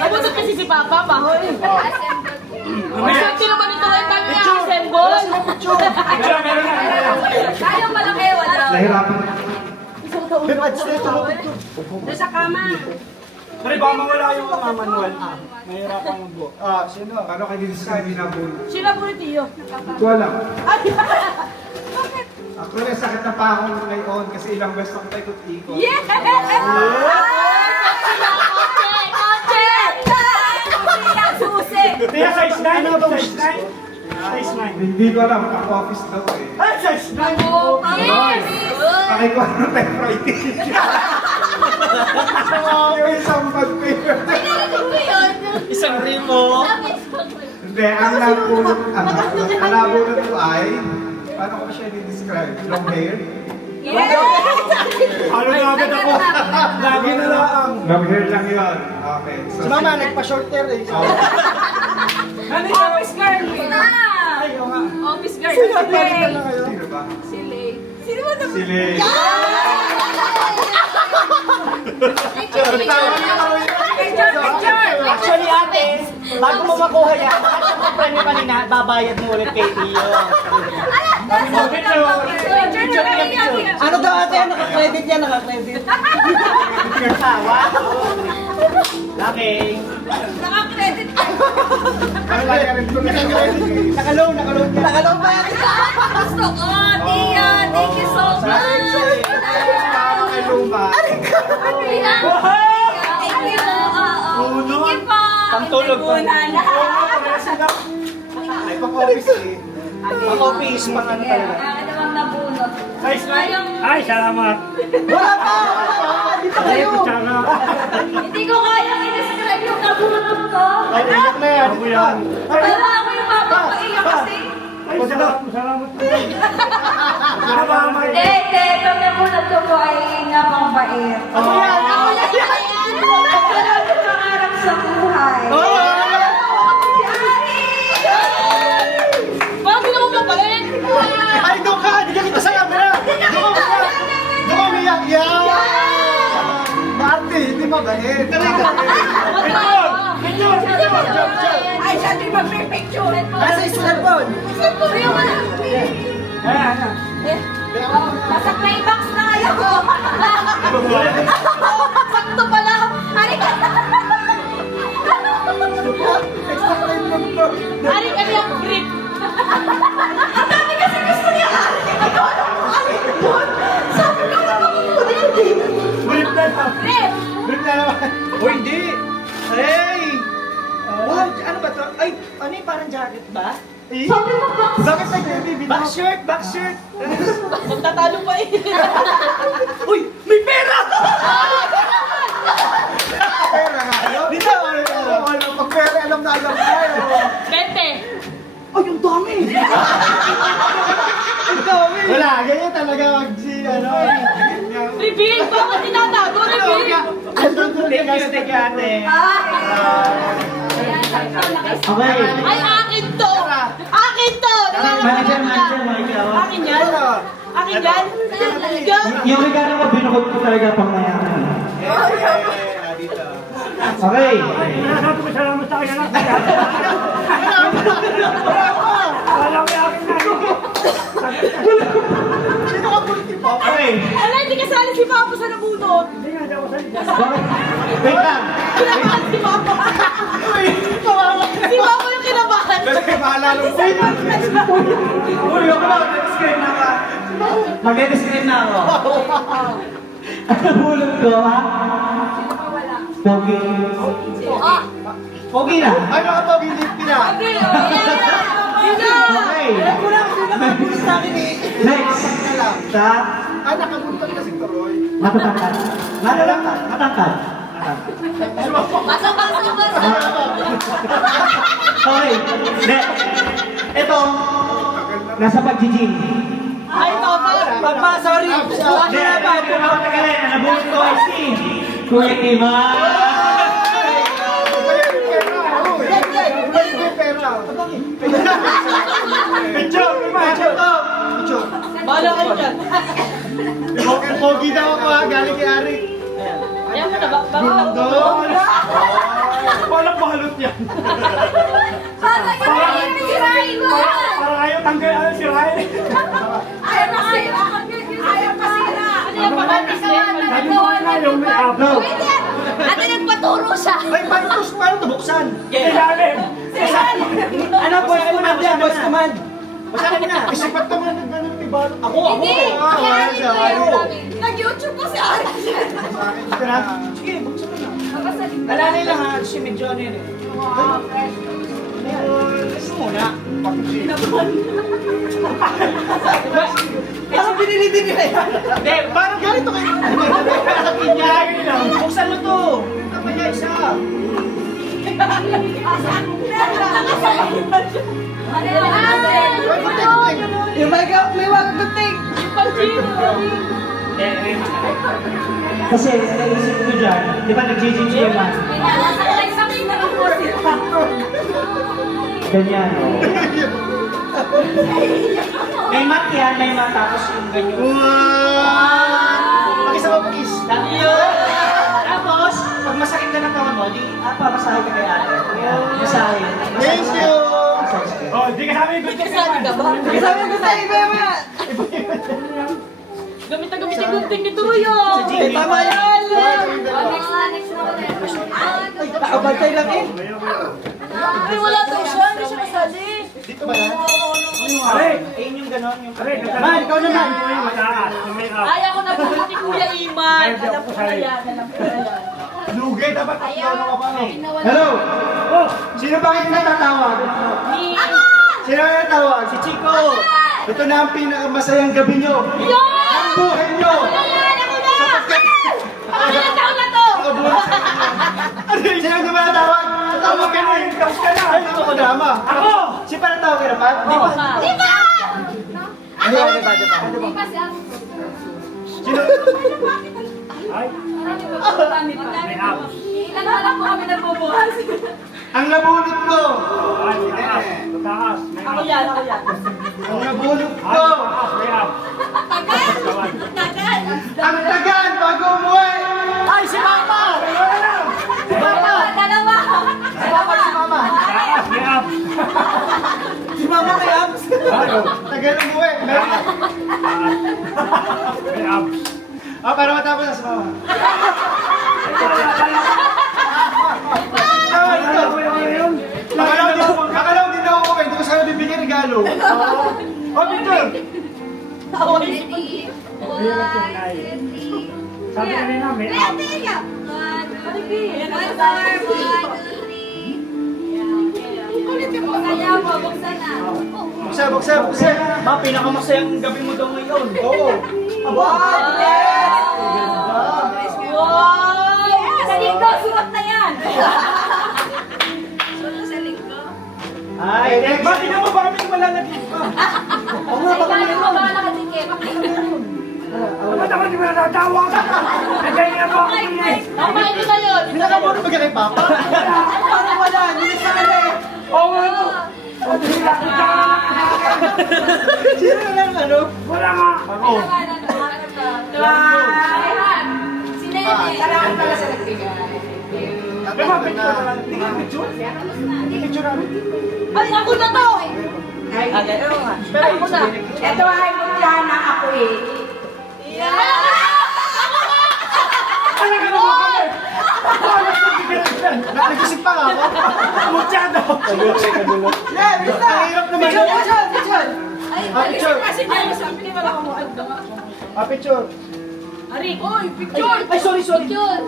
Nabunod kasi si Papa, pahoy. Assemble po. Maswerte naman ito rin tayo na assemble. Tayo malaki, wala. Nahirapan. Doon sa kama. Sorry, baka mawala yung mga manual. Mahirapan mo po. Sino? Paano kayo describe binabul? Sila po rin tiyo. Ito lang. Ako na sakit na pa ako ngayon kasi ilang beses ako tayo ikot. Yeah! Kotse! Ang susi! Kaya size 9? Size 9? Size 9. Hindi ko alam, ako office daw eh. Ay, size 9! Yes! Pakikuha ng tayo Friday. Yung isang bag paper. Ay, narinig ko yun! Isang rimo. Hindi, ang nabulot ko ay, paano ko siya i-describe? Long hair? Yes! Ano na agad ako? Lagi na lang. Long hair lang yun. Okay. So, Mama, nagpa-short hair eh. Office girl. Ay, oo nga. Office girl. Sino ba? Si Lay. Sino ba naman? Si Lay. Actually, ate, bago mo makuha yan, at ang premyo kanina, babayad mo ulit kay Tio. Ano daw ate? Naka-credit yan, naka-credit. Kasawa. Laki. Naka-credit ka. Nakaloan ka. Nakalaw pa yan. Gusto ko, Tia. Thank you so much. Paano kay Luma? Thank you. Oo. Thank you po. Pantulog pa. Ay, pang-office eh. Pang-office, pang ano talaga. Akin namang nabunot. Size 9? Ay, salamat. Wala pa! Di pa kayo! Hindi ko kayang i-describe yung nabunot ko. Ay, iyak na yan. Ako yan. Wala ako yung mapapaiyak kasi. Ay, salamat. Hindi, ito nabunot ko po ay napakabait. Ako yan. Marami pangarap sa buhay. Bakit hindi ako mapalit? Ay, doon ka! Hindi ka kita sa camera! Doon ka! Doon ka umiyak! Yan! Marty, hindi mabait. Ay, siya din mag-picture. Nasa cellphone. Nasa playbox na kayo ko. Sakto pala. Halika. Aring ano yung grip? Ang dami kasi gusto niya. Ikaw ano ang aling doon? Sabi ko na makukulit. Brief na lang! Grip. Brief na naman! O hindi! Hey! Wow, ano ba to? Ay, ano yung parang jacket ba? Sabi mo ba? Bakit nag-baby? Back shirt, back shirt! Magtatalo pa eh. Uy, may pera! Pera nga. Dito! Pag pera, alam na tayo. 20. Ay, ang dami! Ang dami! Wala, ganyan talaga mag-si, ano. Reveal! Bakit tinatago? Reveal! Thank you, ate. Okay. Ay, akin to! Akin to! Manager. Akin yan? Akin yan? Ikaw? Yung regalo mo, binukod ko talaga pang mayaman. Dito. Okay. Salamat sa akin, anak. Wala ko yung akin na. Sino ka politiko? Okay. Ala, hindi kasali si Papa sa nabunot. Hindi nga, di ako salita. Wait lang. Kinabahan si Papa. Si Papa yung kinabahan. Kasi maalala mo. Uy, ako lang. Mag-describe na ka. Mag-describe na ako. Ano bulot ko, ha? Pogi. Pogi na. Ay, mga to, hindi pina. Okay, yeah! Okay. Wala kasi nakapulis sa akin eh. Next. Sa Ay, nakabuntag kasi tuloy. matatangkad. Matangkad. Pasok. Okay. Ito, nasa pag-gym. Ay, Papa, sorry. Hindi, bago na matagalan. Nabulot ko ay si Kuya Iman. Picture, picture. Bahala kayo dyan. Pogi daw ako ha, galing kay Ari. Ayaw mo na ba? Bakit ako? Doon. Walang balot yan. Bata ka na yung sirain mo! Parang ayaw tanggal, ano si Ryan. Ayaw na ayaw! Ayaw pasira! Ano yung pagkakas na nagawa na Yung may ablaw. Pwede! Ate nagpaturo siya! Ay, paano ito buksan? Ilalim. Ano po yung command yan, boss command? Basta na. Isipat naman ng ganun, diba? Ako. Hindi! Kaya hindi ko yung nag-YouTube po si Ara. Ito na. Sige, buksan mo na. Alalay lang ha, si medyo ano yun eh. Gusto muna. Parang binili din nila yan. Hindi, parang ganito kayo. Inyari lang. Buksan mo to. Kamaya isa. Yung may wag gunting. Kasi naisip ko dyan, di ba nag-GGG man? Ganyan, o. May mat yan, may mat, tapos yung ganyan. Wow! Mag-isa mo, mag-is. Tapos, pag masakit ka ng kawan mo, di, papasahin ka kay ate. Masahin. Thank you! Oh, di ka namin gusto Sabi ko tayo, Bema. Gamit na gamit yung gunting ni Tuyo. Si Jimmy. Tama yan. Next na ulit. Nakabantay lang eh. Ay, wala daw siya. Hindi siya kasali. Dito ba yan? Aray! Ayun yung gano'n, yung Man, ikaw naman. Yung mataas, yung may up. Ayaw ko na po ni Kuya Iman. Ay, di ako Alam ko na kasali. yan. Alam ko na yan. Lugay, dapat Ayaw. tatlo ka pa. Hello! Oh, Sino ba kayo natatawag? Ni... Sino ang natawag? si Chico. Ito na ang pinakamasayang gabi nyo. Ang buhay nyo! Pangalan taon na to! Sino ang tumatawag? Tawag ka na yun. Tapos ka na. Ay, ito ko drama. Ako! Si pa natawag ka na pa? Di ba? Di ba? Di ba? Di ba? Di ba? Di ba siya? Sino? Ay, may up. Ilan na lang po kami nagbubukas. Ang nabulot ko! Ay, may up. Mataas, may Ako up. yan, ako yan. Ang nabulot Ay, ko! mataas, may up. Tagal! Tagal! Ang tagal bago umuwi! Ay, si Mama! Dalawa! Dalawa! Si Mama, si Mama! Mataas, may up. Si Mama kay Abs. Ay, oh, Tagal umuwi! Meron. may up. Ah, para matapos na si Mama. Akala ko din ako umuwi, hindi ko sana bibigyan regalo. Oh, Victor! Ready? Sabi ka rin namin, up. Ready? One more, 1, 2, 3. Ulitin mo. Kaya po, buksan na. Buksan, buksan, buksan! Ma, pinakamasayang gabi mo daw ngayon. Oo! Wow! Yes! Wow! Sa linggo, suot na yan. Suot sa linggo. Ay, next. Bakit naman ba kami malalagay pa? Sa ilalim mo ba nakadikit? Ba't ako di mo natatawa? Nandiyan na po ako eh. Mama, ito na yun. Pinakamuno ba kay Papa? Parang wala. Hindi sa kanila. Oo nga po. O, di na ako Sino na lang ano? Wala nga. Ako. Si Nene. Salamat pala sa nagbigay. Diba, picture na lang. Tingnan, picture. Picture namin. Ay, ako na to! Ay, oo nga. Pero ako na. Ito ay mutya na ako eh. Ano ka naman kami? Nag-isip pa nga ako. Mutyado. Yeah, basta. Ang hirap naman. Picture, picture, picture. Ay, Ah, picture. Kasi kayo sa akin, wala ko mo. Ah, picture. Ari, oy, picture! Ay, sorry, sorry. Picture.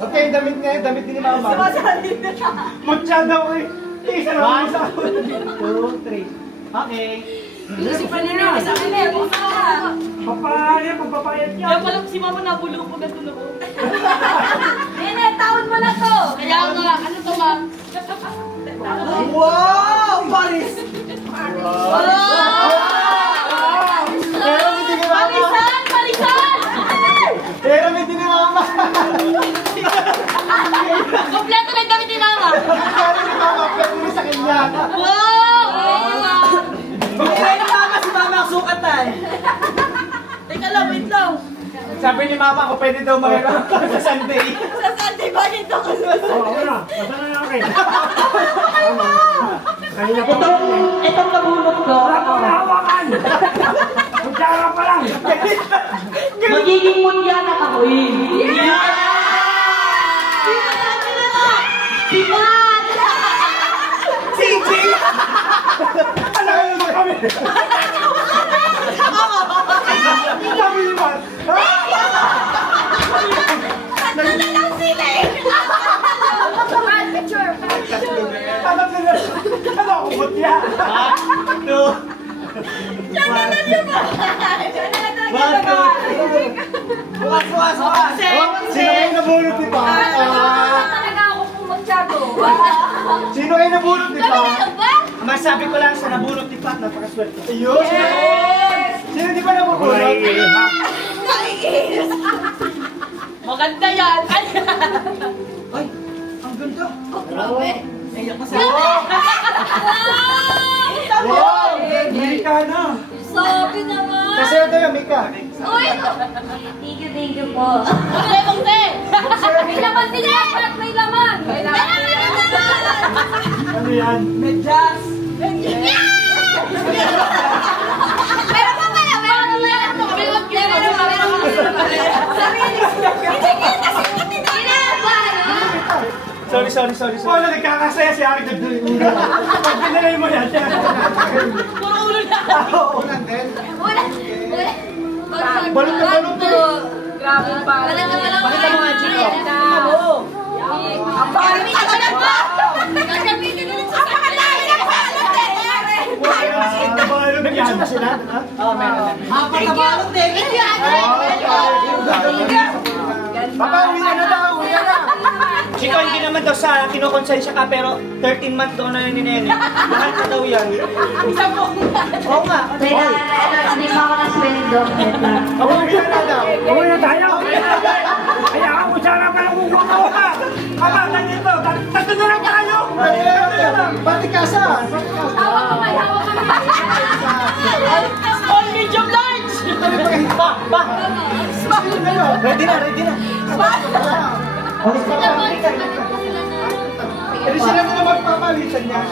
Okay, damit niya, damit din ni Mama. Mutyado ko eh. Isa lang isa. 2, 3. Okay. Isipan niya sa akin eh. Buksan na. Papayag, pagpapayag niya. Kaya pala si Mama nabulong ko ganito na ko. Nene, taon mo na to. Kaya nga, ano to ma? Wow! Paris! Pero hindi ni Mama. Parisan! Parisan! Pero hindi ni Mama. Kompleto na yung damit ni Mama. Pero ni Mama, pero ni sa kanya. Wow! Wow! Bumigay ni Mama si Mama ang sukat na eh. Teka lang, wait lang. Sabi ni Mama, ako pwede daw mag sa Sunday. Sa Sunday bakit ako? Oo, wala. Basta na yung akin. Kanina pa. Itong nabunot ko, Wala ko nahawakan. Kutsara pa lang. magiging mundial na ako eh. Si Pat! Ano mo kami? Sabi ni Pat. Ano ako mutya? Sino kayo nabulot ni Pa? Talaga ako pumagsado. Sino kayo nabulot ni Pa? Masabi ko lang sa nabulot ni Pat, napakaswerte. Ayun! Sino di ba nabulot? Maganda yan! Wow! Mika na! Sabi naman. Kasi ito yung Mika. Uy! Thank you po. Bukse, bukse! May laman din yan! At may laman! May laman! Ano yan? Medyas. Meron pa pala! Meron pa pala! Meron pa pala! Sarili! Hindi kita kasi ginagawa! Sorry. Wala, nagkakasaya si Ari Gabdul. Pag pinalay mo yan, siya. Puro ulo na! Ulan din. Wala! Wala! Balot na balot na. Grabe pa. Wala na wala. Pakita mo nga, Chico. Ang pangit ka na ba? Gagamitin na rin sa sakalayan! Nag-issue na sila? Oo, meron. Apat na balot din. Papa, uwi na daw. Uwi na. Chico, hindi naman daw sa kinukonsensya ka, pero 13 months doon na ni Nene. Mahal ka daw yan. Oo nga. Hindi pa ako na-sweldo. Uwi na daw. Uwi na tayo. Kaya ka, kutsara pa lang kung kumawa. Papa, nandito. Tatlo na lang tayo. Pati kasa. Hawak kamay! Hawak kamay! Small, medium, large! Pa! Ready na. Hindi sila na magpapalitan niya.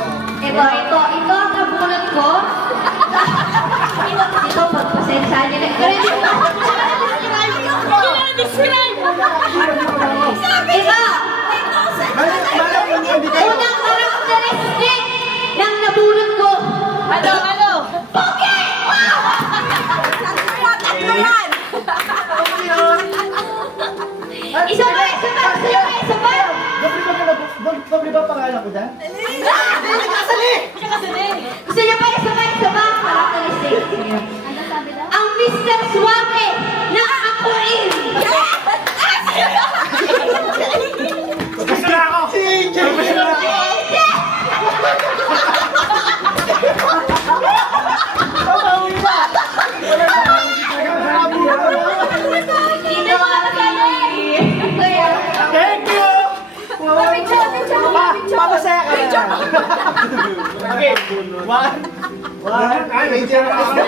Ito ang nabunot ko. Ito, pagpasensya niyo na. Pero hindi ko Describe! Ito, Hindi kayo. unang characteristic ng nabunot ko. Ano? Tatlo yan! Isa pa. Doble ba pangalan ko dyan? Gusto niyo pa isa pa? Characteristic. Ano sabi daw? Ang Mr. Suave na ako rin. Gusto na ako. Si Angel. Gusto na ako. Papa, uwi na. Dito ako kami. Thank you. Papasaya ka na. Okay. One. Ay, Angel. Isa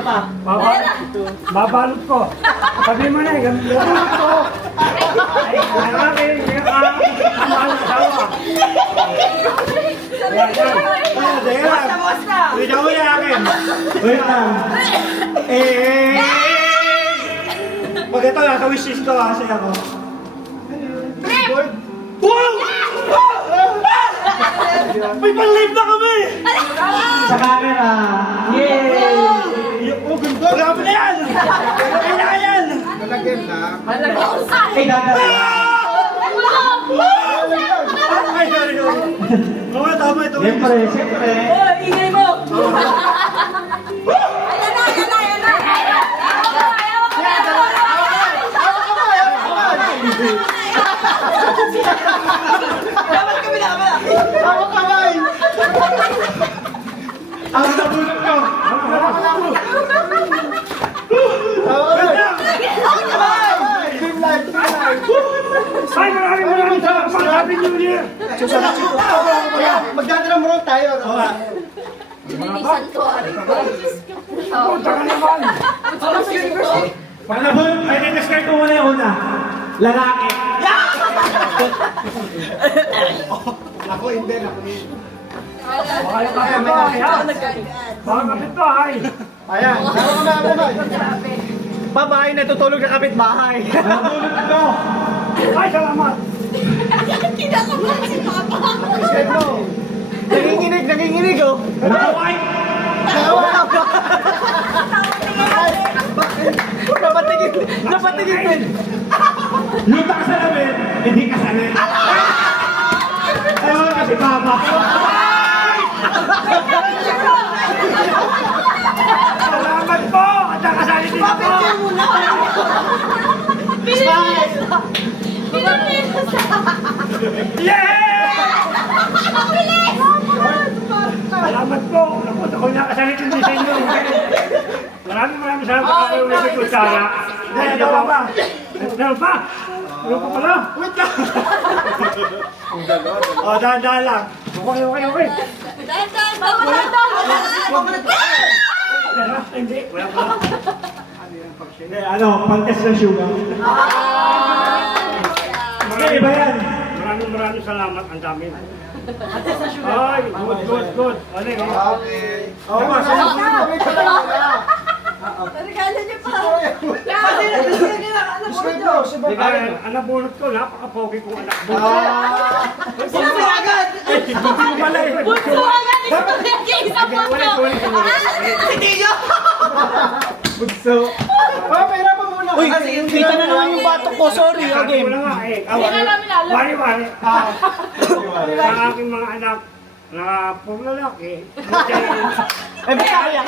pa. Babalot ko. Sabi mo na, babalot ko. Ay, akin, ang mahal na asawa. Basta. Wait ako na akin. Wait lang. Pag ito, naka-wishes ko kasi ako. Wow! May pang-live na kami! Sa camera. Yay! Oh, ganda! Grabe na yan! Kailangan yan! Ay, gagawin. Ay, sorry. Oo, tama ito. Siyempre. Ingay mo! Dapat kami na kami. Hawak kamay! Ang nabulot ko! Hawak kamay! Team life! Ay, maraming salamat sa Happy New Year! Magdadala mo tayo. Linisan ko. Punta ka naman! Pag nabulot, ay describe ko muna yung una. Lalaki. Ako hindi, ako hindi. Baka yung kapitbahay, ha? Baka kapitbahay. Ayan, tama ka. Babae natutulog sa kapitbahay. Ay, salamat. Kinakabahan si Papa. Isip mo. Nanginginig oh. Nakaway. Napatigil din. Luta ka sa lamin, hindi ka salit. Ayun kasi Papa. Salamat po! At nakasalit din ako! Yeah! Salamat po! Naku, ako nakasalit din sa inyo. Maraming salamat ako yung nasa kutsara. Ano pa? Ano pa? Ano pa pala? Wait lang! O, dahan-dahan lang. Okay. Hindi, wala pa. Hindi, ano, pang-test ng sugar. Hindi, iba yan. Maraming salamat. Ang dami. Ay, good. Ano yun? Okay. Oo, Regalo niyo pa. Ang nabunot ko, napaka-pogi kong anak mo. Sinabi agad. Wala eh. Bunso agad. Ito yung isa po to. Hindi nyo. Bunso. Pera pa muna. Uy, kita na naman yung batok ko. Sorry, Sabi again. ko na nga eh. Hindi na namin alam. Wari-wari. Sa aking mga anak, na puro lalaki. Ay, ba't naiyak?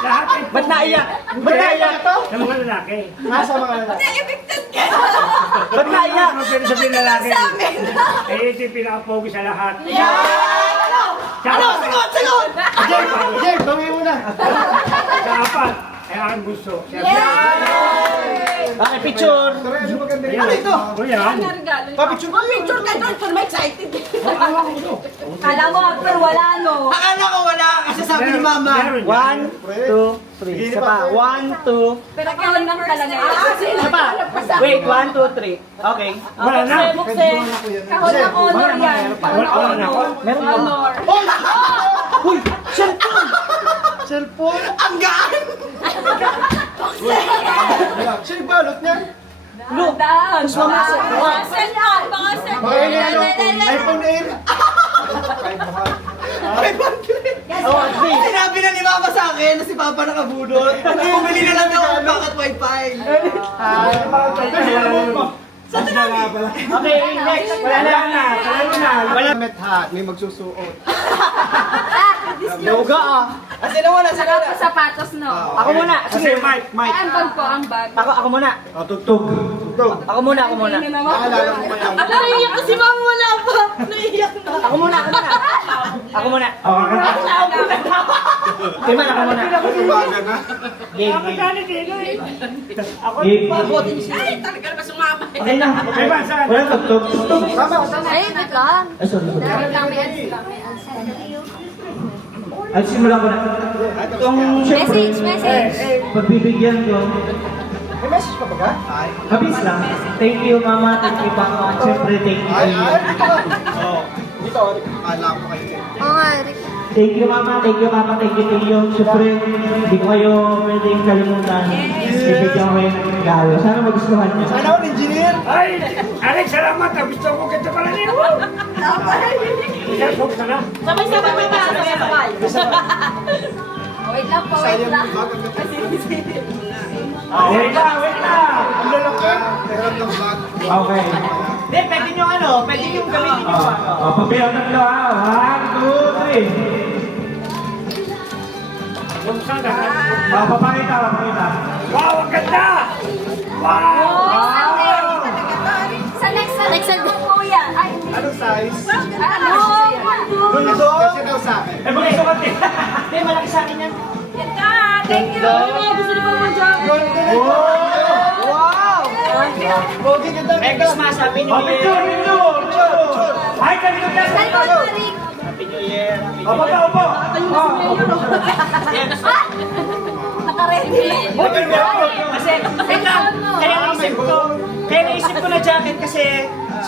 Lahat ay Ba't naiyak? Ba't naiyak? sa mga lalaki. Nasa mga lalaki. Evicted ka. Ba't naiyak? Ano pero sabihin lalaki? Eh, ito yung pinaka-pogi sa lahat. Ano? Sagot! Jay, bangay muna. Sa apat, ay aking gusto. Okay, picture. Tara, ano maganda rin? Ano ito? O yan. Papicture mo. Picture ka doon. Kung may excited. Alam ko ito. Kala mo, pero wala no. Akala ko wala kasi sabi ni Mama. Meron yan. 1, 2, 3. Isa pa. 1, 2. Pero kailan lang talaga. Isa pa. Wait, 1, 2, 3. Okay. Wala na. Kahon ng honor yan. Kahon ng Wala na. honor. Meron na. Honor. Uy, cellphone! Cellphone. Ang gaan! Siya yung balot niya. Look. Daan. Mga cellphone. Mga Baka cellphone. yun yung iPhone 8. Oh, please. Sinabi na ni Mama sa akin na si Papa nakabudot. Bumili na lang ako ng pocket wifi. Okay, next. Wala na. Wala met hat, may magsusuot. Yoga ah. Kasi nawala sa Saka sapatos no. Ako muna. Sige, Mike. Ay, ang bag ko, ang bag. Ako muna. Tugtog. Ako muna. Naalala mo ba yan? Naiiyak kasi Mama wala pa. Naiiyak na. Ako muna. Timan, ako muna. Tumaga na. Game. Magkano dito eh? Ako. Ay, talaga naman sumama. Okay na. Ay, ba, saan? Wala tugtog. Ay, wait lang. Ay, sorry. Message. Ay, simulan ko na. Itong, syempre, Message. pagbibigyan ko. May message pa ba ka? Habis lang. Thank you, Mama. Thank you, Papa. Siyempre, thank you. Dito ka. Oo. Dito, kala ko kayo. Oo nga, Rick. Thank you, Mama. Thank you, Papa. Thank you. Siyempre, hindi ko kayo pwedeng kalimutan. Bibigyan ko kayo ng regalo. Sana magustuhan niyo. Sana ako engineer. Ay, Alex, salamat. Gusto ko kita pala niyo. Cellphone ka na. Sabay-sabay pa ba? Sabay-sabay. Wait lang po, wait Sayang lang. yung bag. Ang Wait lang. Ang lalaki. Hirap ng bag. Okay. Hindi, pwede nyo pwede nyo gamitin nyo. Pabilang tatlo ha. 1, 2, 3. Bumsa na. Papakita. Wow, ang ganda! Wow! Sa next Po yan. Ay, Anong size? ano? Ito. Kasi daw sa akin. Eh, bakit sukat eh? Hindi, malaki sa akin yan. Ganda! Thank you! Gusto niyo ba mag-job? Wow! Pogi ganda. Merry Christmas, Happy New Oh, picture! Ay, kanino ka? Cellphone mo, Rick. Happy New Year. Opo ka, opo! Naka-ready. Kasi, kaya naisip ko na jacket kasi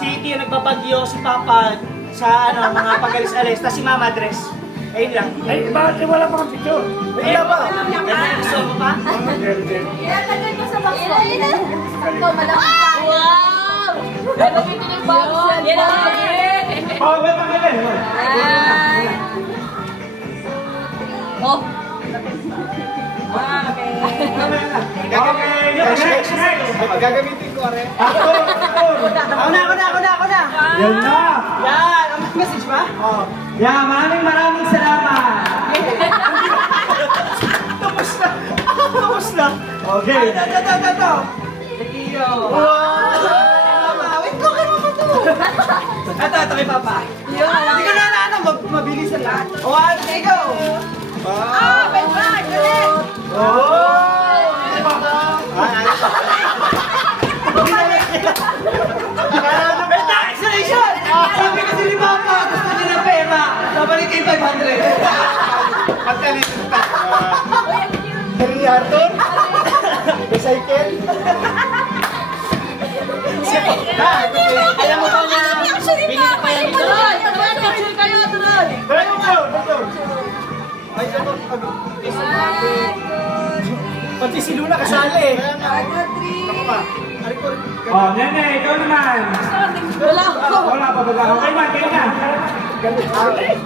Si Tio nagbabagyo, si Papa sa ano, mga pagalis-alis, tapos si Mama dress. Ayun lang. Ay, bakit wala pa kang picture? Wala pa. Gusto mo pa? Ilalagay ko sa box ko. Sakto, malaki pa. Wow! Lalagay ko ng box. Yan ang Oh, wait, wait. Oh. Okay, next. Gagamitin ko, are. Ako na. Yan na. Yan, ang message ba? Oh. Yeah, maraming salamat. Tapos na. Okay. Ito. Wow! Wait ko, kay Mama to. Ito kay Papa. Hindi ka na mabilis na lahat. 1, 2, go! Ah, best bag! Galing! Beta, acceleration! Sabi kasi ni Papa, gusto niya ng pera. Babalik kay 500. Pagkalito na. Henry Arthur? Recycle? Alam mo ba niya? Bili ka pa yan dito. Ay, ano? Pati si Luna kasali eh. Ako pa. Oh, Nene, ikaw naman. Wala ako. Wala pa ba? Okay man, kayo na.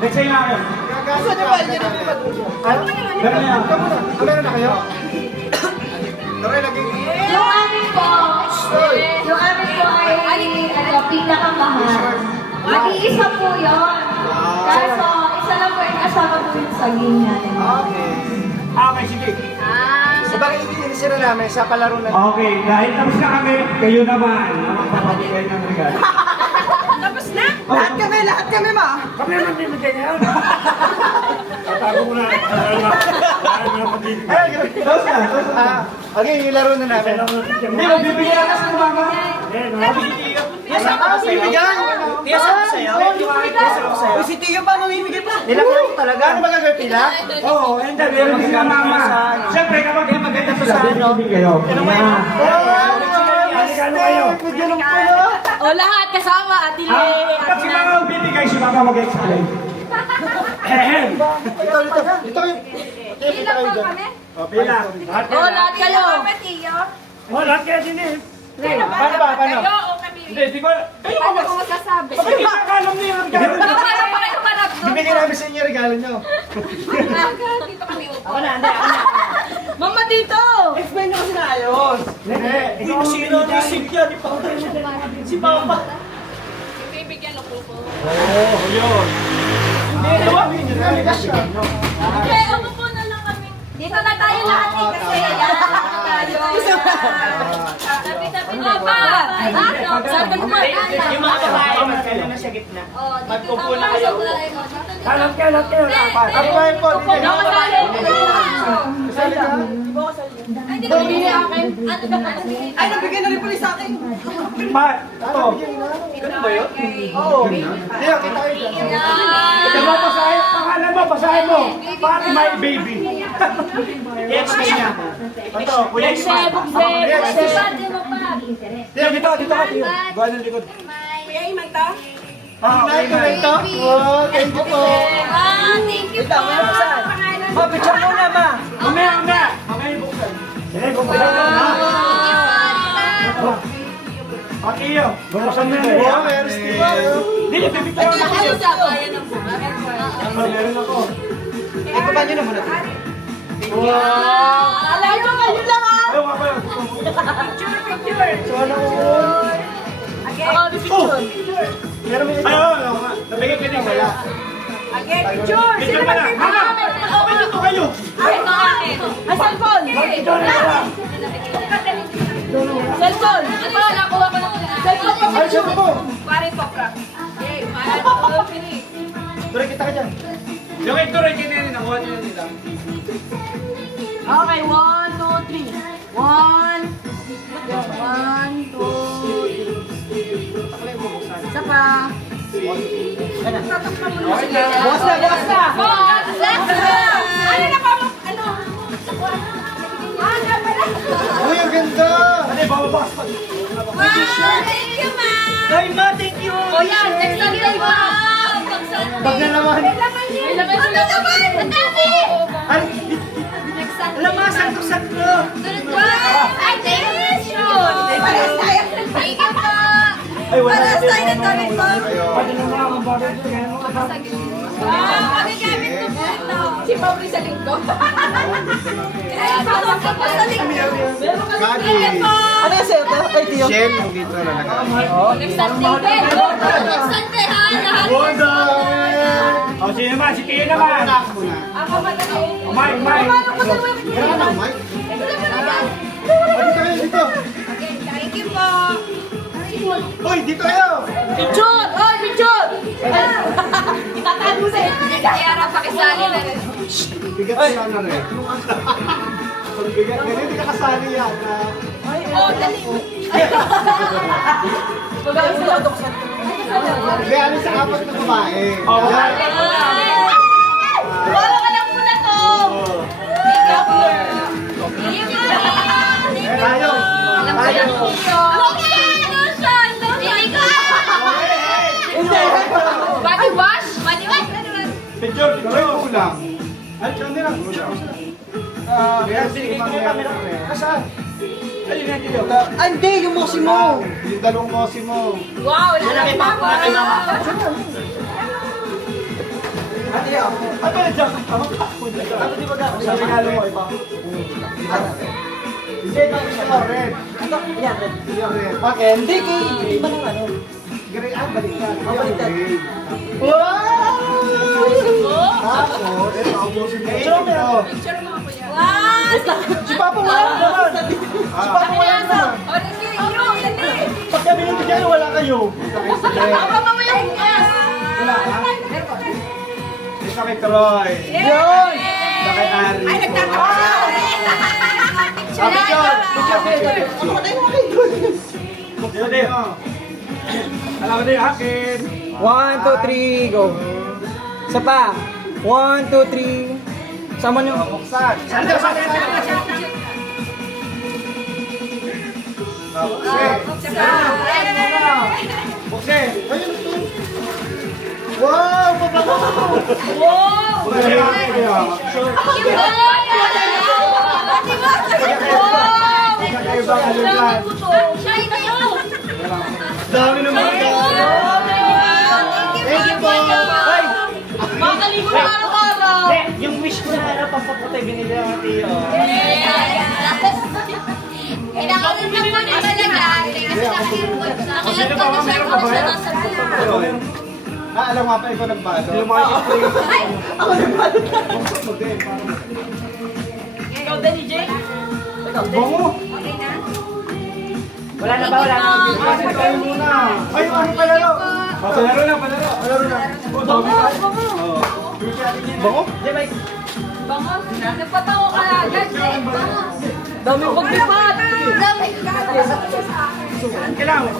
Next sa'yo namin. Gusto niya ba? Hindi na Meron na yan. Meron na kayo? Tara, lagay. Yung amin po ay ano, pinakamahal. Mag-iisa po yun. Kaso, isa lang po yung kasama po yung saging natin. Okay. Okay, sige. So, bakit hindi sira namin sa palaro na? Okay, dahil tapos na kami, kayo naman ang magpapabigay ng regalo. Lahat kami ma. Kami naman bibigyan niya. Tatago mo na. Tapos na. Okay, yung laro na namin. Hindi, magbibigyan ka sa mama. Yes, ako bibigyan. Yes, ako sa'yo. Yes, ako sa'yo. Si Tio pa mamimigay pa. Nilagay ko talaga. Ano ba gagawin pila? Oo, and then meron din ka mama. Siyempre, kapag kayo maganda sila, bibigyan kayo. Ano kayo? Bigyan ng pula. O lahat kasama at Kapag si mama magbibigay, si mama mag-explain. Ito kayo. Ilan po kami? Pila. O lahat kayo. Oh, lahat kayo din eh. Paano ba? Paano? Hindi, di ko. Paano ko masasabi? Hindi ka alam niyo yung regalo. Paano pa kayo marap doon? Bibigyan namin sa inyo yung regalo nyo. Dito kami upo. Mama dito! Explain nyo kasi na ayos. Ikaw sino ni Cynthia, di pa. Si Papa. Bibigyan ng upo. Oo, yun. Okay, umupo na lang kami. Dito na tayo lahat eh, kasi tayo. Tabi-tabi na ba? Saan ka naman? Yung mga babae, magkano na sa gitna. Magpupo na kayo. Lahat kayo. Ako ba yung po? Upo na kasali. Kasali ka? Ay, hindi ko bibili akin. Ano ba? Ay, nabigyan na rin pala sa akin. Ma, ito. Ganun ba yun? Oo. Hindi, kita kayo dyan. Ito mo, pasahin. Pangalan mo, pasahin mo. Pati my baby. Yes, niya. Ito, kuya Iman. Dito ka, Tio. Buwan ng likod. Nay, ito na ito. Oh, thank you po. Thank you po. Ma, picture muna ma. Mamaya yung buksan. Sige, buksan mo. Iyo, buksan mo na. Wow, meron sticker. Dili, pipicture na kayo. Meron ako. Ito ba nyo na muna? Alam nyo, kayo lang ah! Ayaw nga ba yun? Sana all. Ako, picture. Meron may ito. Ayaw nga. Nabigay ka din wala. Picture! Picture ka na. Mama, open ito kayo. Ay, ito akin. Ay, cellphone! Cellphone! Ano ba? Nakuha ko na po. Cellphone pa Ay, siya po. Pare po, Frank. Yay, pare po. Finish. Tara, kita ka dyan. Yung ito rin kininin, nakuha nila nila. Okay, 1, 2, 3. 1, 2, isa pa. Bukas na! Ano na pa? Ano? Ano pala? Uy, ang ganda. Ano, bababakas pa. Wow, thank you, ma'am. Ay, ma, thank O yan, next Sunday pa. Pag na naman. May laman sila naman. Ang dami. Ay, Next Sunday. Alam mo, sakto-sakto. Sunod ko. Ay, thank you. Pares tayo. Thank you po. Ay, wala Pares tayo ng damit mo. Pwede na mga kabagal ko. Kaya mga kabagal. Magagamit ko po ito. Si Pauli sa linggo. Ay, Pauli sa linggo. Gabi. Ano yung sa'yo? Kay Tiyo? Shell, dito lalagay. Next Sunday. Next Sunday ha. Lahat. Wanda! O, sino naman? Si Tia naman. Ako muna. Ako madali. Mike, Mike. Wala ka na, Mike. Dito kayo, dito. Okay, thank you po. Hoy, dito kayo. Pichot! Oh, pichot! Itatago sa'yo. Kaya rin pakisali na rin. Bigat siya na rin. Pag bigat, ganun, hindi ka kasali yan. Oh, dali. Hindi, ano sa apat na babae. Oh, wala. Wala ka lang muna to! Tayo. Tayo. Body wash? Body wash? Picture, picture. Kulang. Ay, siya nila. Kulang. Yes, Sige, imang yung camera. meron. Nasaan? Ayun na dito. Ah, hindi, yung mosi mo. Yung dalawang mosi mo. Wow, lalaki pa po. Ate, ate, dyan. Ate, di ba dapat? Sabi nga mo, iba. Hindi, tapos siya red. Ito, yan. Yung red. Okay, hindi kay iba ng ano. Gray, baliktad. Baliktad. Wow! Tapos, ito, ubusin mo. Ito. Wow! Si Papa wala naman. Si Papa wala naman. Oh, sige, yun, hindi. Pag kami nito dyan, wala kayo. Ako mamaya yung gas. Wala ka? Ito kay Troy. Yun! Ito kay Ari. Ay, nagtatapos siya. Picture. Ano ka tayo mga kayo? Dito. Alam mo na yung akin. 1, 2, 3, go. Isa pa. 1, 2, 3. Sama nyo. Buksan. Buksan. Ayun ito. Wow! Pabango! Wow! Dami naman ka. Thank you po. Makaligo na araw-araw! Hindi, yung wish ko na pampaputi, binili ang ate. Kailangan din naman na talaga. Kasi nakakirkot na siya kung siya nasa buhay. Alam nga pa, ikaw nagbalo. Ako nagbalot na. Buksan mo din. Ikaw, Danny J? Bango! Okay na? Wala na ba? Wala na. Kasi tayo muna. Ay, ano palaro? Palaro na, palaro. Palaro na. Bango? Hindi, Mike. Bango? Nagpapango ka agad eh. Bango. Dami pagbibat. Dami. Kailangan mo.